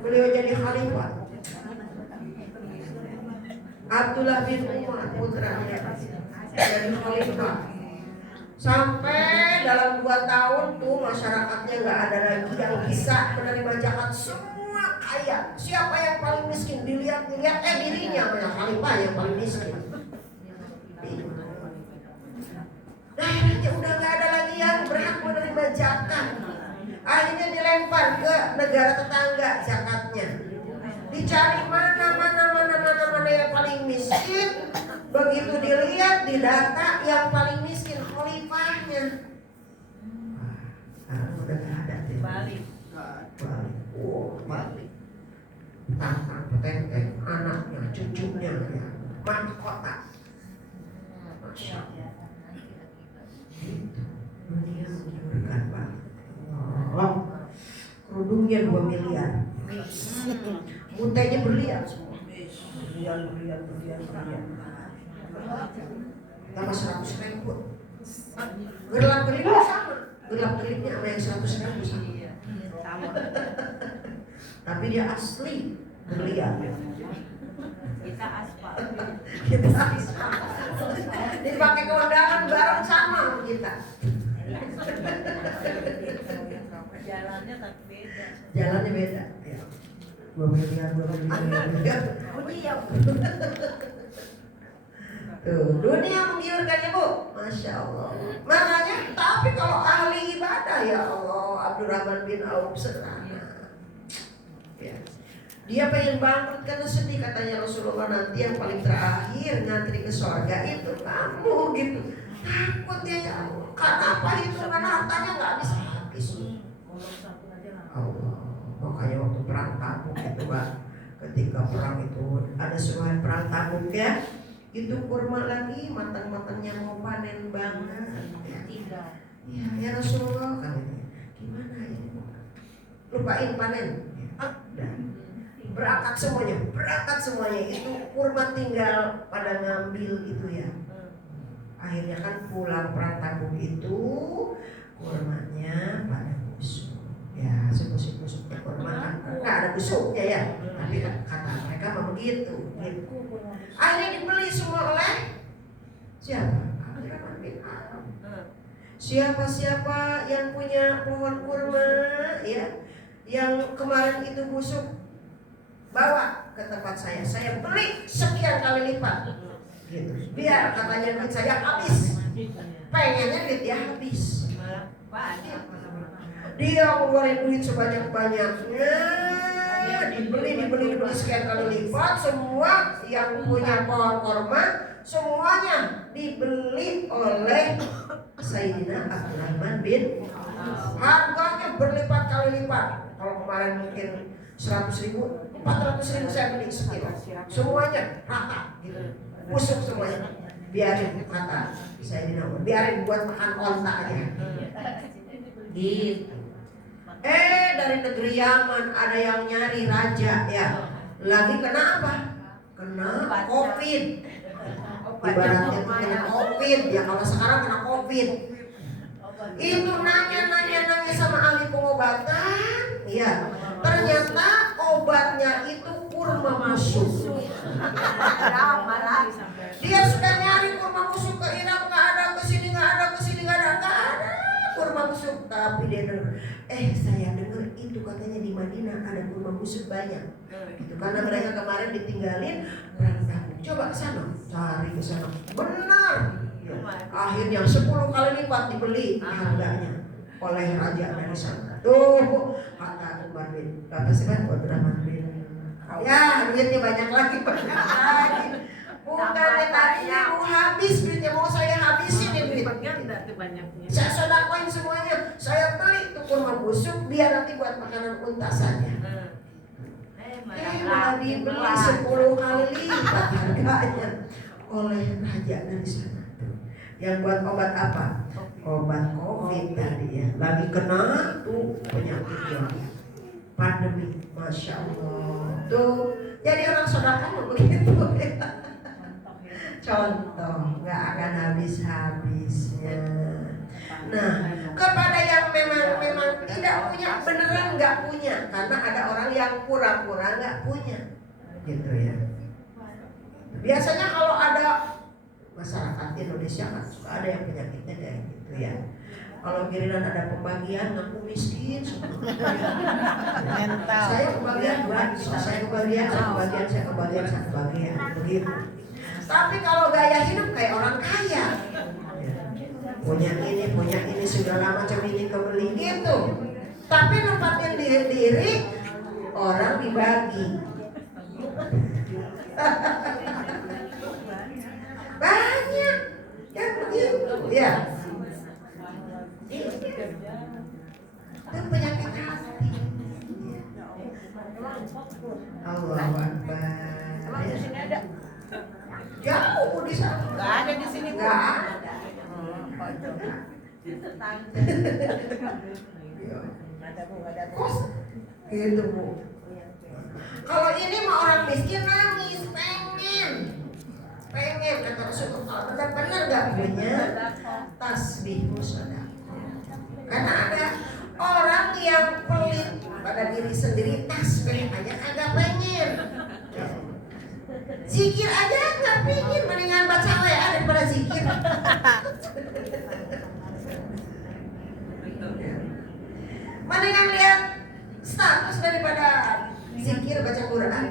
beliau jadi khalifah. Abdullah bin Umar putranya jadi khalifah. Sampai dalam 2 tahun tuh masyarakatnya nggak ada lagi yang bisa menerima zakat, semua kaya. Siapa yang paling miskin dilihat dirinya yang khalifah yang paling miskin. Akhirnya udah nggak ada lagi yang berhak menerima zakat. Akhirnya dilempar ke negara tetangga zakatnya. Dicari mana yang paling miskin. Begitu dilihat di data yang paling miskin khalifahnya. Udah nggak ada deh. Balik. Balik. Tantang petenteng anaknya, cucunya ya, mahkota. Masya Allah. Dunia menggiurkan banget. Kerudungnya 2 miliar. Muntahnya berlian semua. Berlian. Tambah 100.000. Gelap-gelipnya sama. Gelap-gelipnya sama yang 100.000 sama. Tapi dia asli berlian. Kita aspal. Dipakai ke undangan bareng sama kita. Jalannya tapi beda. Jalannya beda. Ya. 2 miliar. Tuh, dunia menggiurkan ya Bu. Masya Allah. Makanya, tapi kalau ahli ibadah ya Allah, Abdurrahman bin Auf sederhana. Ya. Dia pengen bangkrut karena sedih, katanya Rasulullah, nanti yang paling terakhir ngantri ke surga itu kamu gitu. Takut dia ya Allah. Karena apa itu? Karena hartanya nggak bisa habis. Allah. Makanya waktu perang Tabuk itu Pak, ketika perang itu ada suruhan perang Tabuk ya, itu kurma lagi matang-matangnya mau panen banget. Ya Rasulullah katanya, gimana ini? Lupain panen. Dan berangkat semuanya itu kurma tinggal pada ngambil gitu ya. Akhirnya kan pulang perang Tabuk itu kurmanya pada busuk. Ya sebusuk-busuknya kurma kan nggak ada busuknya ya. Tapi kata mereka memang begitu. Akhirnya dibeli semua oleh siapa? Abdurrahman bin Auf. Siapa yang punya pohon kurma ya, yang kemarin itu busuk, bawa ke tempat saya beli sekian kali lipat gitu. Biar katanya duit saya habis, pengennya duit dia habis. Dia ngeluarin duit sebanyak-banyaknya, dibeli sekian kali lipat. Semua yang punya pohon korma semuanya dibeli oleh Sayyidina Abdurrahman bin. Harganya berlipat kali lipat. Kalau kemarin mungkin 100.000, 400.000 saya beli sekilo. Semuanya rata gitu. Busuk semuanya. Biarin kata Sayyidina Umar, biarin buat makan onta aja. Gitu. Dari negeri Yaman ada yang nyari raja ya. Lagi kena apa? Kena COVID. Ibaratnya kena COVID ya, kalau sekarang kena COVID. Itu nanya sama ahli pengobatan, ya. Ternyata obatnya itu kurma busuk. Dia sudah nyari kurma busuk ke Irak, nggak ada, ke sini nggak ada kurma busuk. Tapi dia dengar, saya dengar itu katanya di Madinah ada kurma busuk banyak. Gitu. Karena mereka kemarin ditinggalin perang Tabuk. Coba ke sana, cari ke sana. Benar. Ya. Akhirnya 10 kali lipat dibeli harganya oleh raja dari sana. Tuh kata Umar bin, kata siapa? Abdurrahman bin. Ya duitnya banyak lagi. Bukannya tadinya mau habis duitnya, mau saya habisin ya duit. Saya sodakoin semuanya. Saya beli tuh kurma busuk biar nanti buat makanan unta saja. Malah dibeli 10 kali lipat harganya oleh raja dari sana. Yang buat obat apa? Obat COVID tadi ya. Lagi kena tuh penyakitnya, pandemi, masya Allah. Tuh jadi orang sedekah begitu ya. Contoh, nggak akan habis-habisnya. Nah, kepada yang memang tidak punya, beneran nggak punya, karena ada orang yang pura-pura nggak punya, gitu ya. Biasanya kalau ada masyarakat Indonesia kan suka ada yang penyakitnya kayak gitu ya. Kalau giliran ada pembagian ngaku miskin semua. Mental. Saya kebagian begitu. Tapi kalau gaya hidup kayak orang kaya, punya ini segala macam ini kebeli gitu. Tapi nempatin diri orang dibagi. Banyak yang begitu ya. Itu penyakit hati. Allahu Akbar. Emang di sini ada? Jauh di sana. Nggak ada di sini. Nggak ada. Ada bu, ada bu. Kos gitu bu. Kalau ini mah orang miskin nangis, pengen kata Rasulullah, benar-benar gak punya tasbih musyadah. Karena ada orang yang pelit pada diri sendiri, tasbih aja agak pengen, zikir aja nggak pengen, mendingan baca WA daripada zikir. Mendingan lihat status daripada zikir baca Quran.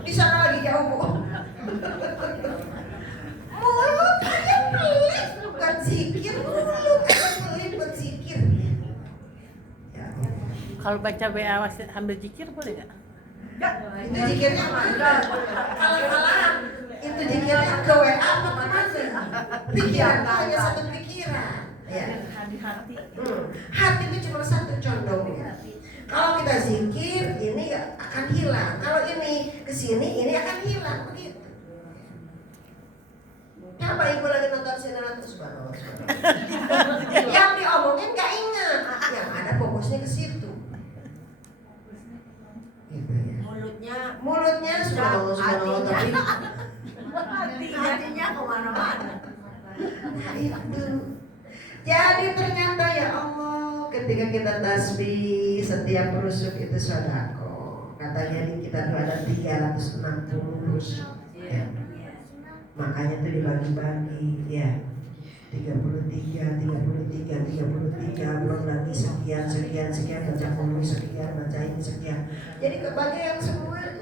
Di sana lagi jauh bu. Mulut aja pelit bukan zikir, mulut aja pelit buat zikir. Ya. Kalau baca WA ambil zikir boleh nggak? Itu zikirnya mana? Kalah-kalah. Itu zikirnya ke WA apa kemana? Pikiran hanya satu pikiran. Ya. Hati itu cuma satu condongnya. Kalau kita zikir ini akan hilang. Kalau ini kesini ini akan hilang begitu. Coba ibu lagi nonton sinetron subhanallah. Yang diomongin nggak ingat, yang ada fokusnya ke situ. Gitu ya. Mulutnya subhanallah tapi hatinya kemana-mana. nah, itu. Jadi ternyata ya Allah, ketika kita tasbih setiap rusuk itu sedekah. Katanya di kita tuh ada 360 rusuk. Ya. Makanya itu dibagi-bagi ya. 33 belum lagi sekian baca mulu sekian, baca ini sekian. Jadi kebagian semuanya.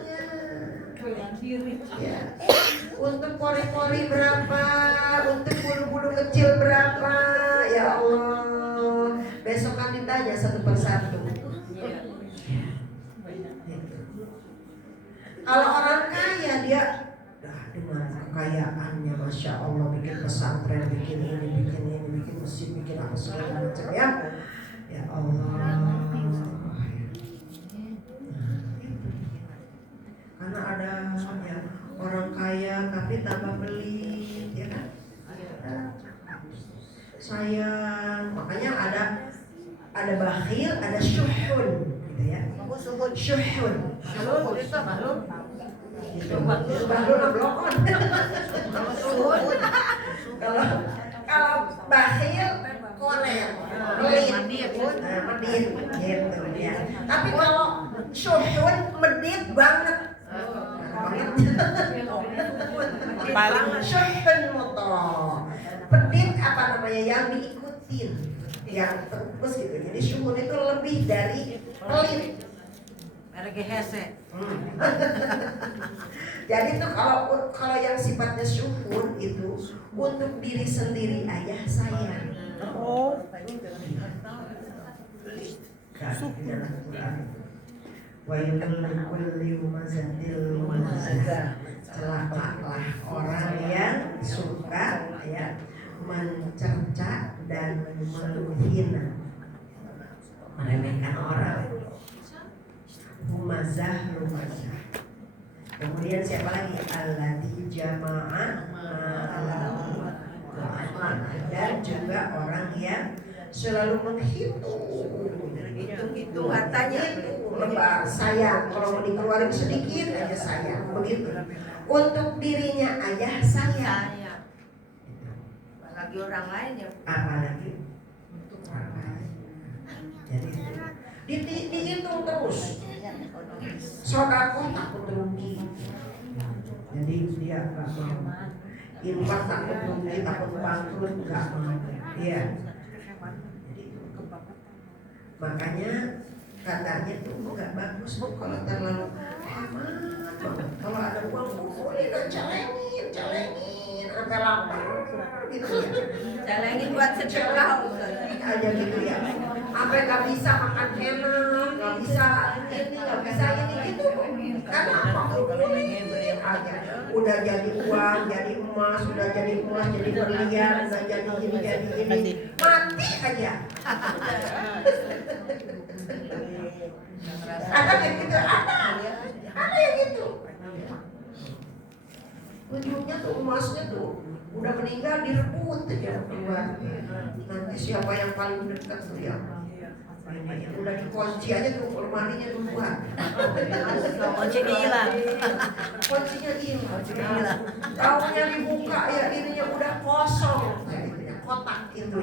Ya. Untuk pori-pori berapa, untuk bulu-bulu kecil berapa, ya Allah. Besok kan ditanya satu persatu. Kalau orang kaya dia dengan kekayaannya, masya Allah, bikin pesantren, bikin ini, bikin masjid, bikin apa segala macam ya. Ya Allah. Karena ada ya orang kaya tapi tambah pelit, ya kan? Sayang, makanya ada bakhil, ada syuhun, gitu ya. Syuhun. Bahlul blokon. Kalau bakhil koler, medit, gitu ya. Tapi kalau syuhun medit banget. Syuhun motor. Pedit apa namanya yang diikutin, yang terus gitu. Jadi syuhun itu lebih dari pelit. Jadi tuh kalau yang sifatnya syuhun itu untuk diri sendiri aja sayang. Wa kulli humazatil lumazah. Celakalah orang yang suka ya mencerca dan menghina, meremehkan orang. Humazah lumazah. Kemudian siapa lagi? Allati jama'a dan juga orang yang selalu menghitung hartanya, lebar sayang. Kalau mau dikeluarin sedikit aja sayang, begitu. Untuk dirinya aja sayang. Apalagi orang lain ya. Apalagi untuk orang lain. Jadi dihitung terus. Sodako takut rugi. Jadi dia nggak mau. Infak takut rugi, takut bangkrut, nggak mau. Iya. Makanya katanya tuh nggak bagus tuh kalau terlalu hemat banget. Kalau ada uang kumpulin dan calengin sampai lapar gitu ya. Calengin buat sedekah Aja gitu ya. Sampai nggak bisa makan enak, nggak bisa ini gitu. Karena apa? Kumpulin aja. Udah jadi uang, jadi emas, jadi berlian, udah jadi ini. Mati aja. Ada yang gitu, ada yang gitu. Ujungnya tuh emasnya tuh udah meninggal direbut aja keluar. Nanti siapa yang paling dekat tuh ya? Udah dikunci aja tuh lemarinya duluan. Kuncinya hilang. Kuncinya hilang. Taunya dibuka ya ininya udah kosong. Kotak itu.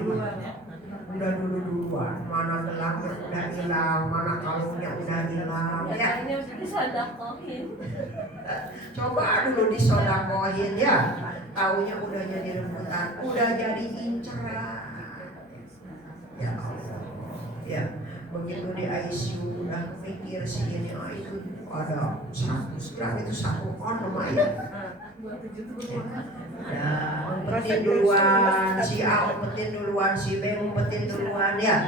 Udah duluan. Mana gelangnya udah hilang, mana kalungnya udah hilang. Ya. disodakohin. Coba dulu disodakohin ya. Taunya udah jadi rebutan, udah jadi inceran. Ya Allah. Ya, begitu di ICU udah mikir si ini itu ada 100 gram itu 1 on lumayan. Ya, umpetin duluan, si A umpetin duluan, si B umpetin duluan ya.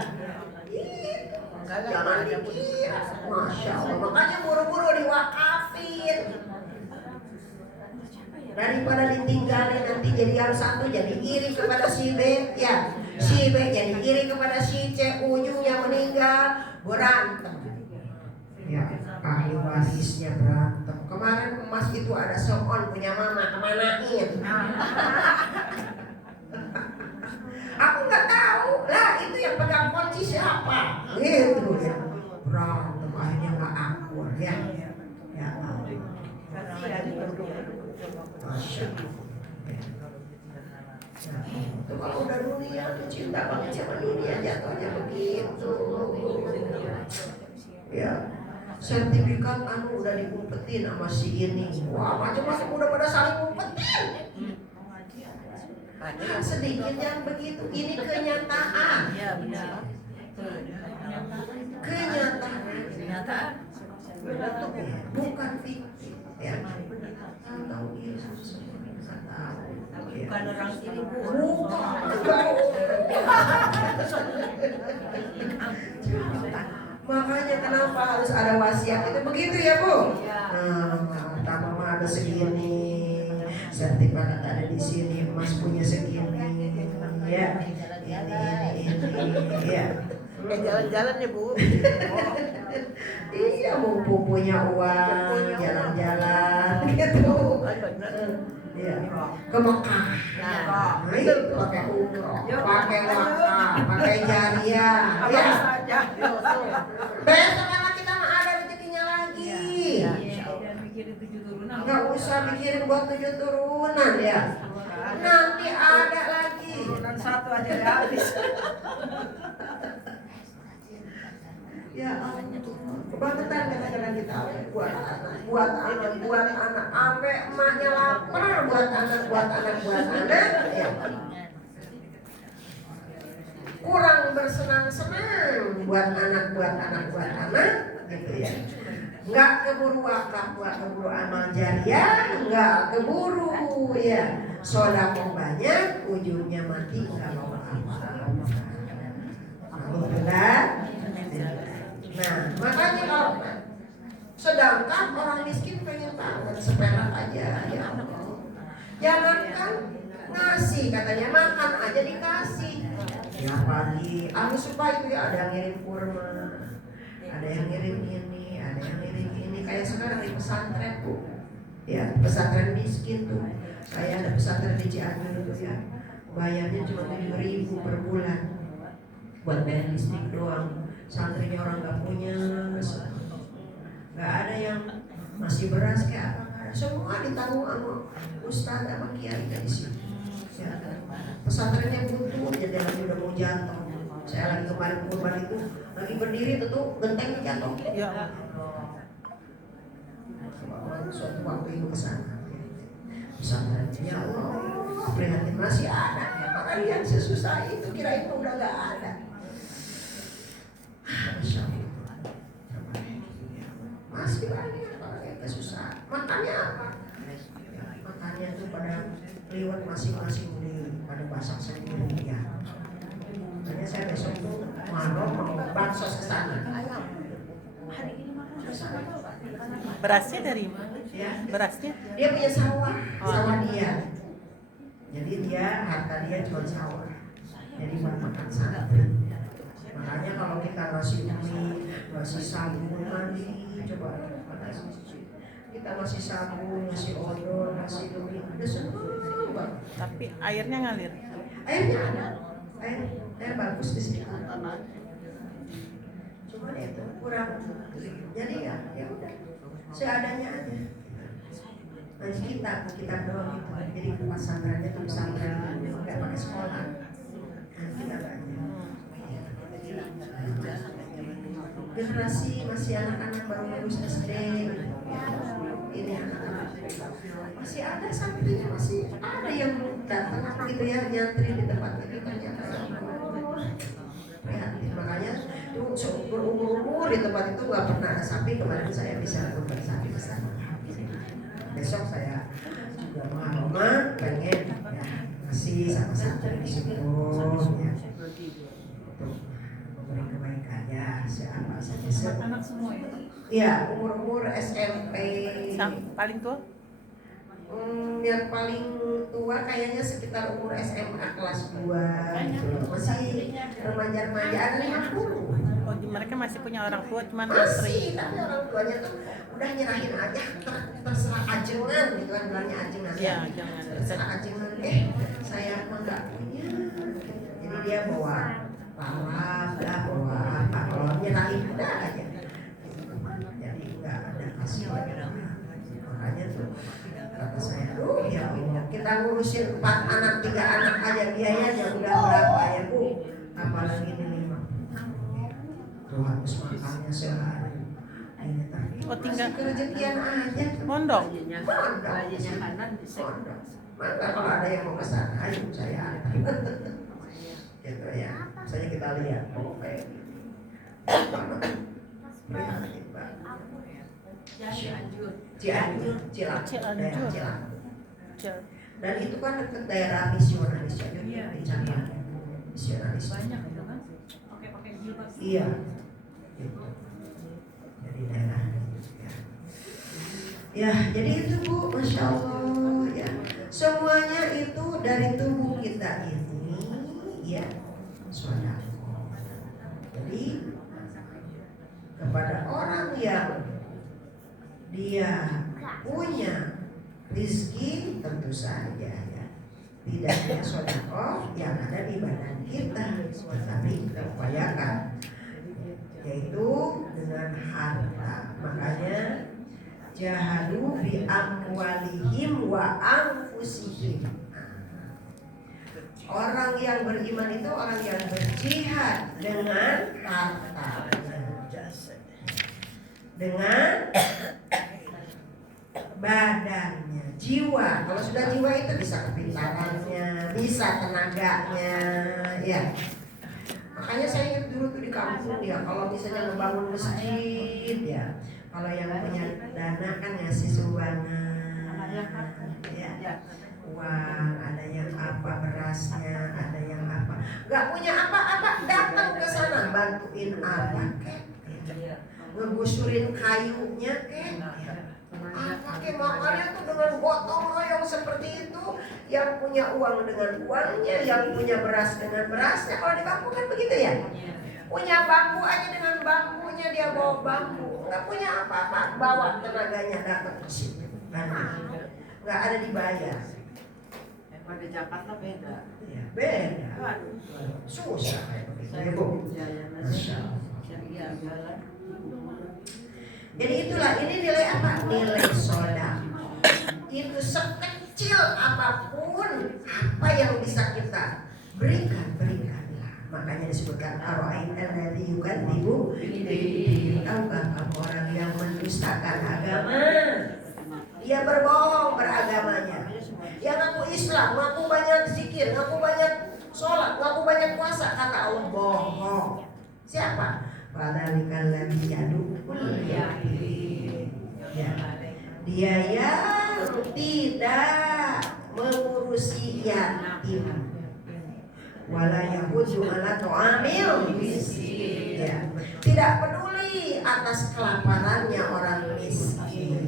Jangan dikira, masya Allah. Makanya buru-buru diwakafin. Daripada ditinggalin nanti jadi yang satu jadi iri kepada si B ya, si B jadi iri kepada si C, ujungnya meninggal berantem ya, ahli warisnya berantem. Kemarin emas itu ada soal punya mama kemanain. Aku nggak tahu lah itu yang pegang kunci siapa gitu ya, berantem akhirnya nggak akur ya. Ya Masya Allah. Itu kalau udah dunia tuh cinta banget sama dunia jatuhnya begitu. Ya, sertifikat anu udah diumpetin sama si ini. Wah, macam-macam udah pada saling ngumpetin. Sedikit yang begitu, ini kenyataan. Iya benar. Kenyataan. Bukan fiktif. Ya. Tahu dia Bukan orang sini bu. Makanya kenapa harus ada wasiat itu begitu ya Bu? Iya. Pertama mah ada segini, sertifikat ada di sini, emas punya segini, ya. Ini, ya. Jalan-jalan ya Bu. Iya, mumpung punya uang, jalan-jalan gitu. Iya, ke Mekah. Nah, itu pakai umroh, pakai wakaf, pakai jariah. Ya. saja. Besok anak kita mah ada rezekinya lagi. Dan mikirin 7 turunan. Nggak usah mikirin buat 7 turunan ya. Nanti ada lagi. Turunan 1 aja udah habis. Ya ampun, kebangetan kadang-kadang kita buat anak, sampai emaknya lapar buat anak, ya. Kurang bersenang-senang buat anak, gitu ya. Nggak keburu wakaf, nggak keburu amal jariah, nggak keburu ya. Sodako banyak, ujungnya mati nggak mau apa-apa. Alhamdulillah. Nah, makanya kalau sedangkan orang miskin pengen banget seperak aja ya. Jangankan ngasih, katanya makan aja dikasih. Ya pagi, aku suka itu ya, ada yang ngirim kurma, ada yang ngirim ini, ada yang ngirim ini. Kayak sekarang di pesantren tuh, ya pesantren miskin tuh. Saya ada pesantren di Cianjur tuh ya, bayarnya cuma 7.000 per bulan buat bayar listrik doang. Santrinya orang nggak punya, nggak ada yang masih beras kayak apa, semua ditanggung sama ustadz sama kiai di sini. Ya, pesantrennya butuh, jadi lagi udah mau jatuh. Saya lagi kemarin kurban itu lagi berdiri tuh gentengnya jatuh. Ya. Suatu waktu itu kesana, pesantrennya ya Allah, prihatin masih ada. Maka yang sesusah itu kirain udah nggak ada. Masih banyak orang yang kesusahan. Makannya apa? Makannya tuh pada liwat masing-masing pada masak sendiri ya. Makanya saya besok tuh mau bakso ke sana. Berasnya dari Ya. berasnya? Dia punya sawah dia. Jadi dia harta dia jual sawah. Jadi buat makan santri. Makanya kalau kita ngasih mie, ngasih sabun mandi, coba kita ngasih sabun, ngasih odol, ngasih mie, ada semua. Tapi airnya ngalir. Airnya ada, air bagus di sini. Cuma itu kurang. Jadi ya udah, seadanya aja. Nanti kita doang gitu. Jadi pesantrennya tuh pesantren, nggak pakai sekolah. Kita banyak. Generasi masih anak-anak baru lulus SD, ini anak-anak masih ada santrinya, masih ada yang datang gitu ya, nyantri di tempat ini ternyata prihatin. Makanya berumur-umur di tempat itu nggak pernah ada sapi. Kemarin saya bisa kurban sapi ke sana. Besok saya juga mengaroma pengen ya kasih sama santri di situ ya. Kebaikannya siapa saja Anak semua ya. Iya, umur SMP. Paling tua? Yang paling tua kayaknya sekitar umur SMA kelas 2 gitu. Masih remaja-remaja, ada 50. Oh, mereka masih punya orang tua, cuman Masih, antri. tapi orang tuanya tuh udah nyerahin aja, terserah ajengan gitu kan, bilangnya ajengan. Ya, jangan. Terserah ajengan, saya mah nggak punya. Jadi dia bawa lalap, bawa apa, kalau nyerahin udah aja. Jadi nggak ada kasih. Makanya tuh kata saya, ya Allah, kita ngurusin 4 anak, 3 anak aja biayanya udah berapa ya Bu? Apalagi ini 5. Tuh harus makannya sehari. Ini tadi. Oh, tinggal Kerezekian aja. mondok. Mondok. Maka kalau ada yang mau kesana, ayo saya. Gitu ya. Misalnya kita lihat, oh kayak gini. Prihatin banget. Cilanjur. Dan itu kan dekat daerah misionaris jadi Iya. di Canggu. Misionaris. Banyak gitu kan. Pakai jilbab. Iya. gitu. Jadi daerah ya, jadi itu Bu, Masya Allah ya. Semuanya itu dari tubuh kita ini ya sedekah. Jadi kepada orang yang dia punya rizki tentu saja ya, tidak hanya sedekah yang ada di badan kita, tetapi kita upayakan yaitu dengan harta. Makanya jahadu bi amwalihim wa anfusihim. Orang yang beriman itu orang yang berjihad dengan hartanya, dengan badannya, jiwa. Kalau sudah jiwa itu bisa kepintarannya, bisa tenaganya, ya. Makanya saya ingat dulu tuh di kampung ya, kalau misalnya membangun masjid ya, kalau yang punya dana kan ngasih sumbangan, ya, uang, ada yang apa berasnya, ada yang apa, nggak punya apa-apa datang ke sana bantuin apa kek, ngegusurin kayunya kek, apa kek. Makanya tuh dengan gotong royong seperti itu, yang punya uang dengan uangnya, yang punya beras dengan berasnya. Kalau di bambu kan begitu ya, punya bambu aja dengan bambunya dia bawa bambu, nggak punya apa-apa bawa tenaganya datang ke sini, nggak ada dibayar. Pada Jakarta beda. Ya, beda. Susah kayak begitu. Jadi itulah, ini nilai apa? Nilai sedekah. Itu sekecil apapun apa yang bisa kita berikanlah. Makanya disebutkan ara'aital ladzi yukadzibu biddin. Tahukah kamu orang yang mendustakan agama? Dia berbohong beragamanya. Yang ngaku Islam, ngaku banyak zikir, ngaku banyak sholat, ngaku banyak puasa, kata Allah bohong. Siapa? Padzalikal ladzi yad'ul yatim. Ya. Dia yang tidak mengurusi yatim. Wala yahuddu ala ta'amil miskin. Ya. Tidak peduli atas kelaparannya orang miskin.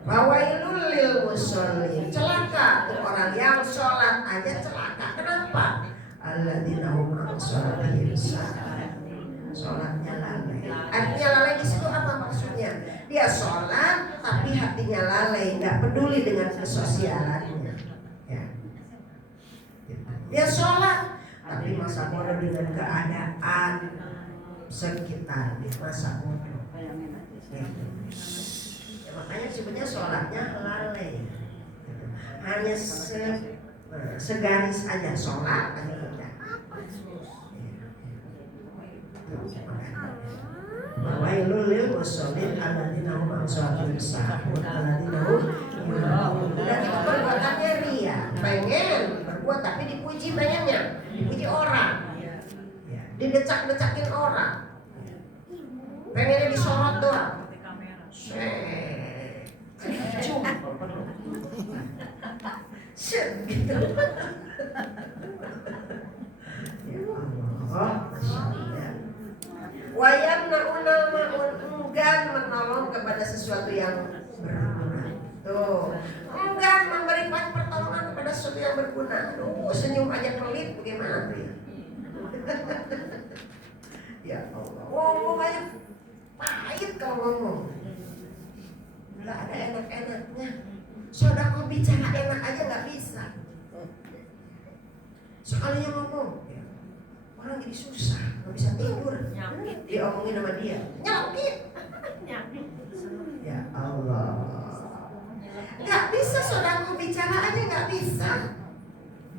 Fawailul lil musallin. Celaka tuh orang yang sholat aja celaka. Kenapa? Alladzina hum an sholatihim sahun. Sholatnya lalai. Artinya lalai di situ apa maksudnya? Dia sholat tapi hatinya lalai, nggak peduli dengan kesosialannya. Ya. Dia sholat tapi masa bodoh dengan keadaan sekitar, masa bodoh. Makanya sebenarnya sholatnya lalai, hanya segaris aja sholat aja udah. Wailul lil musallin alladzina hum an sholatihim sahun alladzina hum yura'un. Dan itu perbuatannya ria, pengen berbuat tapi dipuji, pengennya dipuji orang, didecak-decakin orang, pengennya disorot doang. Gitu. Ya Allah, Masya Allah. Wayam nauna ma'un, enggan menolong kepada sesuatu yang berguna. Tuh, enggan memberi pertolongan kepada sesuatu yang berguna. Tuh, senyum aja pelit, bagaimana tuh ya? Ya Allah, ngomong aja pahit kalau ngomong. Nggak ada enak-enaknya. Sedekah bicara enak aja nggak bisa. Soalnya ngomong, ya, orang jadi susah, nggak bisa tidur. Dia omongin sama dia, nyakit. Ya Allah, nggak bisa sedekah bicara aja nggak bisa.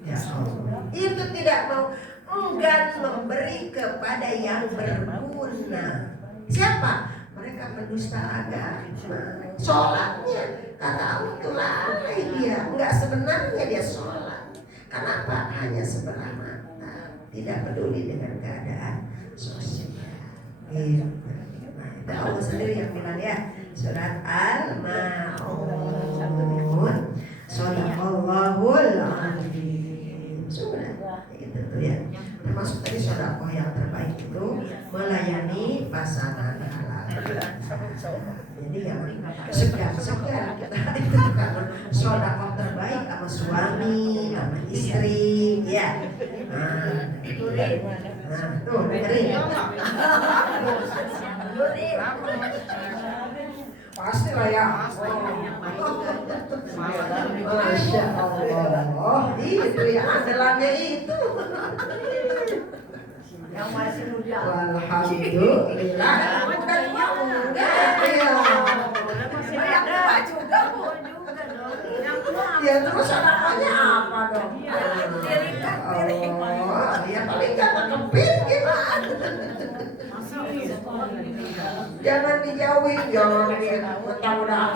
Ya Allah, itu tidak mau, enggan memberi kepada yang berguna. Siapa? Mereka mendusta agama. Sholatnya kata Allah itu lalai dia, nggak sebenarnya dia sholat. Kenapa? Hanya sebelah mata, tidak peduli dengan keadaan sosial. Nah, itu Allah sendiri yang bilang ya, surat Al-Ma'un. Shadaqallahul azim. Sudah itu tuh ya. Terima termasuk tadi sedekah yang terbaik itu melayani pasangan halal. Jadi jangan segan-segan kita itu kan sedekah terbaik sama suami, sama istri, ya. Nah, tuh dengerin. Pasti lah ya. Masya Allah, itu ya andalannya itu. Yang masih muda. Alhamdulillah. Bukan enggak. Iya. Yang tua juga Bu. Yang tua Ya terus anaknya apa dong? dirikan diri. Oh, ya paling gak kepin gitu. Jangan dijauhin, jangan mentang udah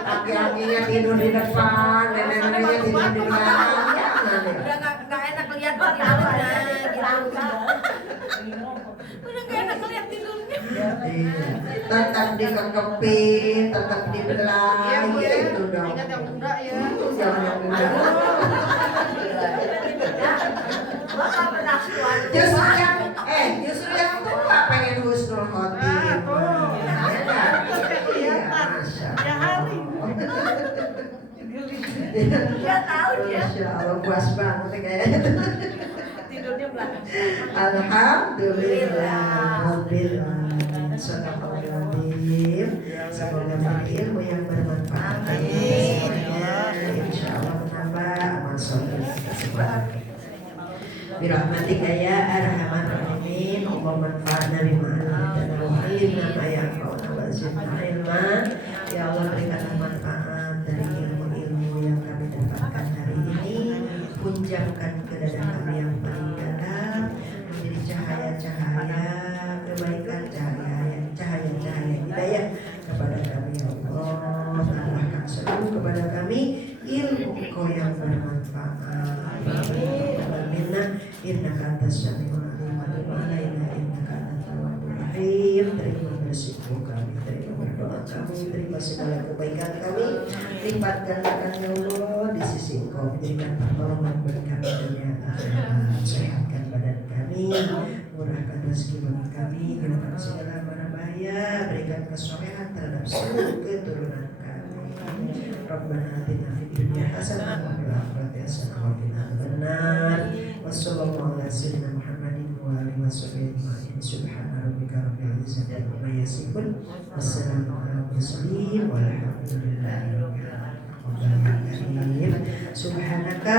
aki-akinya tidur di depan, nenek-neneknya tidur di belakang, jangan ya. Udah nggak enak lihat tidurnya, udah nggak enak lihat tidurnya. Iya. Tetap dikekepin, tetap dibelah, gitu dong. Ingat yang muda ya. Jangan yang muda. Bapak pernah keluar. Justru yang tua pengen husnul khotimah. Iya, Masya Allah. Dia tahu dia. Masya Allah, puas banget ya kayaknya. Tidurnya belakang. Alhamdulillah, Alhamdulillah. Sadaqallahul semoga berilmu yang bermanfaat bagi semuanya. Insya Allah menambah amal soleh kita. Birahmatika ya arhamar rahimin. Allahumma anfa'na bima 'allamtana wa 'allimna ma yanfa'una wa zidna ilma. Ya Allah, berikanlah manfaat dari ilmu-ilmu yang kami dapatkan hari ini. Punjamkan ke dada kami yang paling dalam menjadi cahaya-cahaya kebaikan, cahaya-cahaya hidayah kepada kami ya Allah. Tambahkan selalu kepada kami ilmu Engkau yang bermanfaat. Innaka antas samiul alim wa tub alaina innaka antat tawwabur rahim. Terima bersyukur kami, terima berdoa kami, terima segala kebaikan kami, lipat gandakan ya Allah di sisi Engkau, berikan pertolongan bagi kami dunia akhirat, sehatkan badan kami, murahkan rezeki bagi kami, jauhkan segala mara bahaya, berikan kesolehan terhadap seluruh keturunan kami. Rabbana atina fid dunya hasanah wa fil akhirati hasanah wa qina adzabannar. Wassallallahu ala sayyidina Muhammadin wa alihi washabihi ajma'in. Subhana rabbika rabbil izzati amma yasifun. Wassalamu ala mursalin walhamdulillahi rabbil alamin. Subhanaka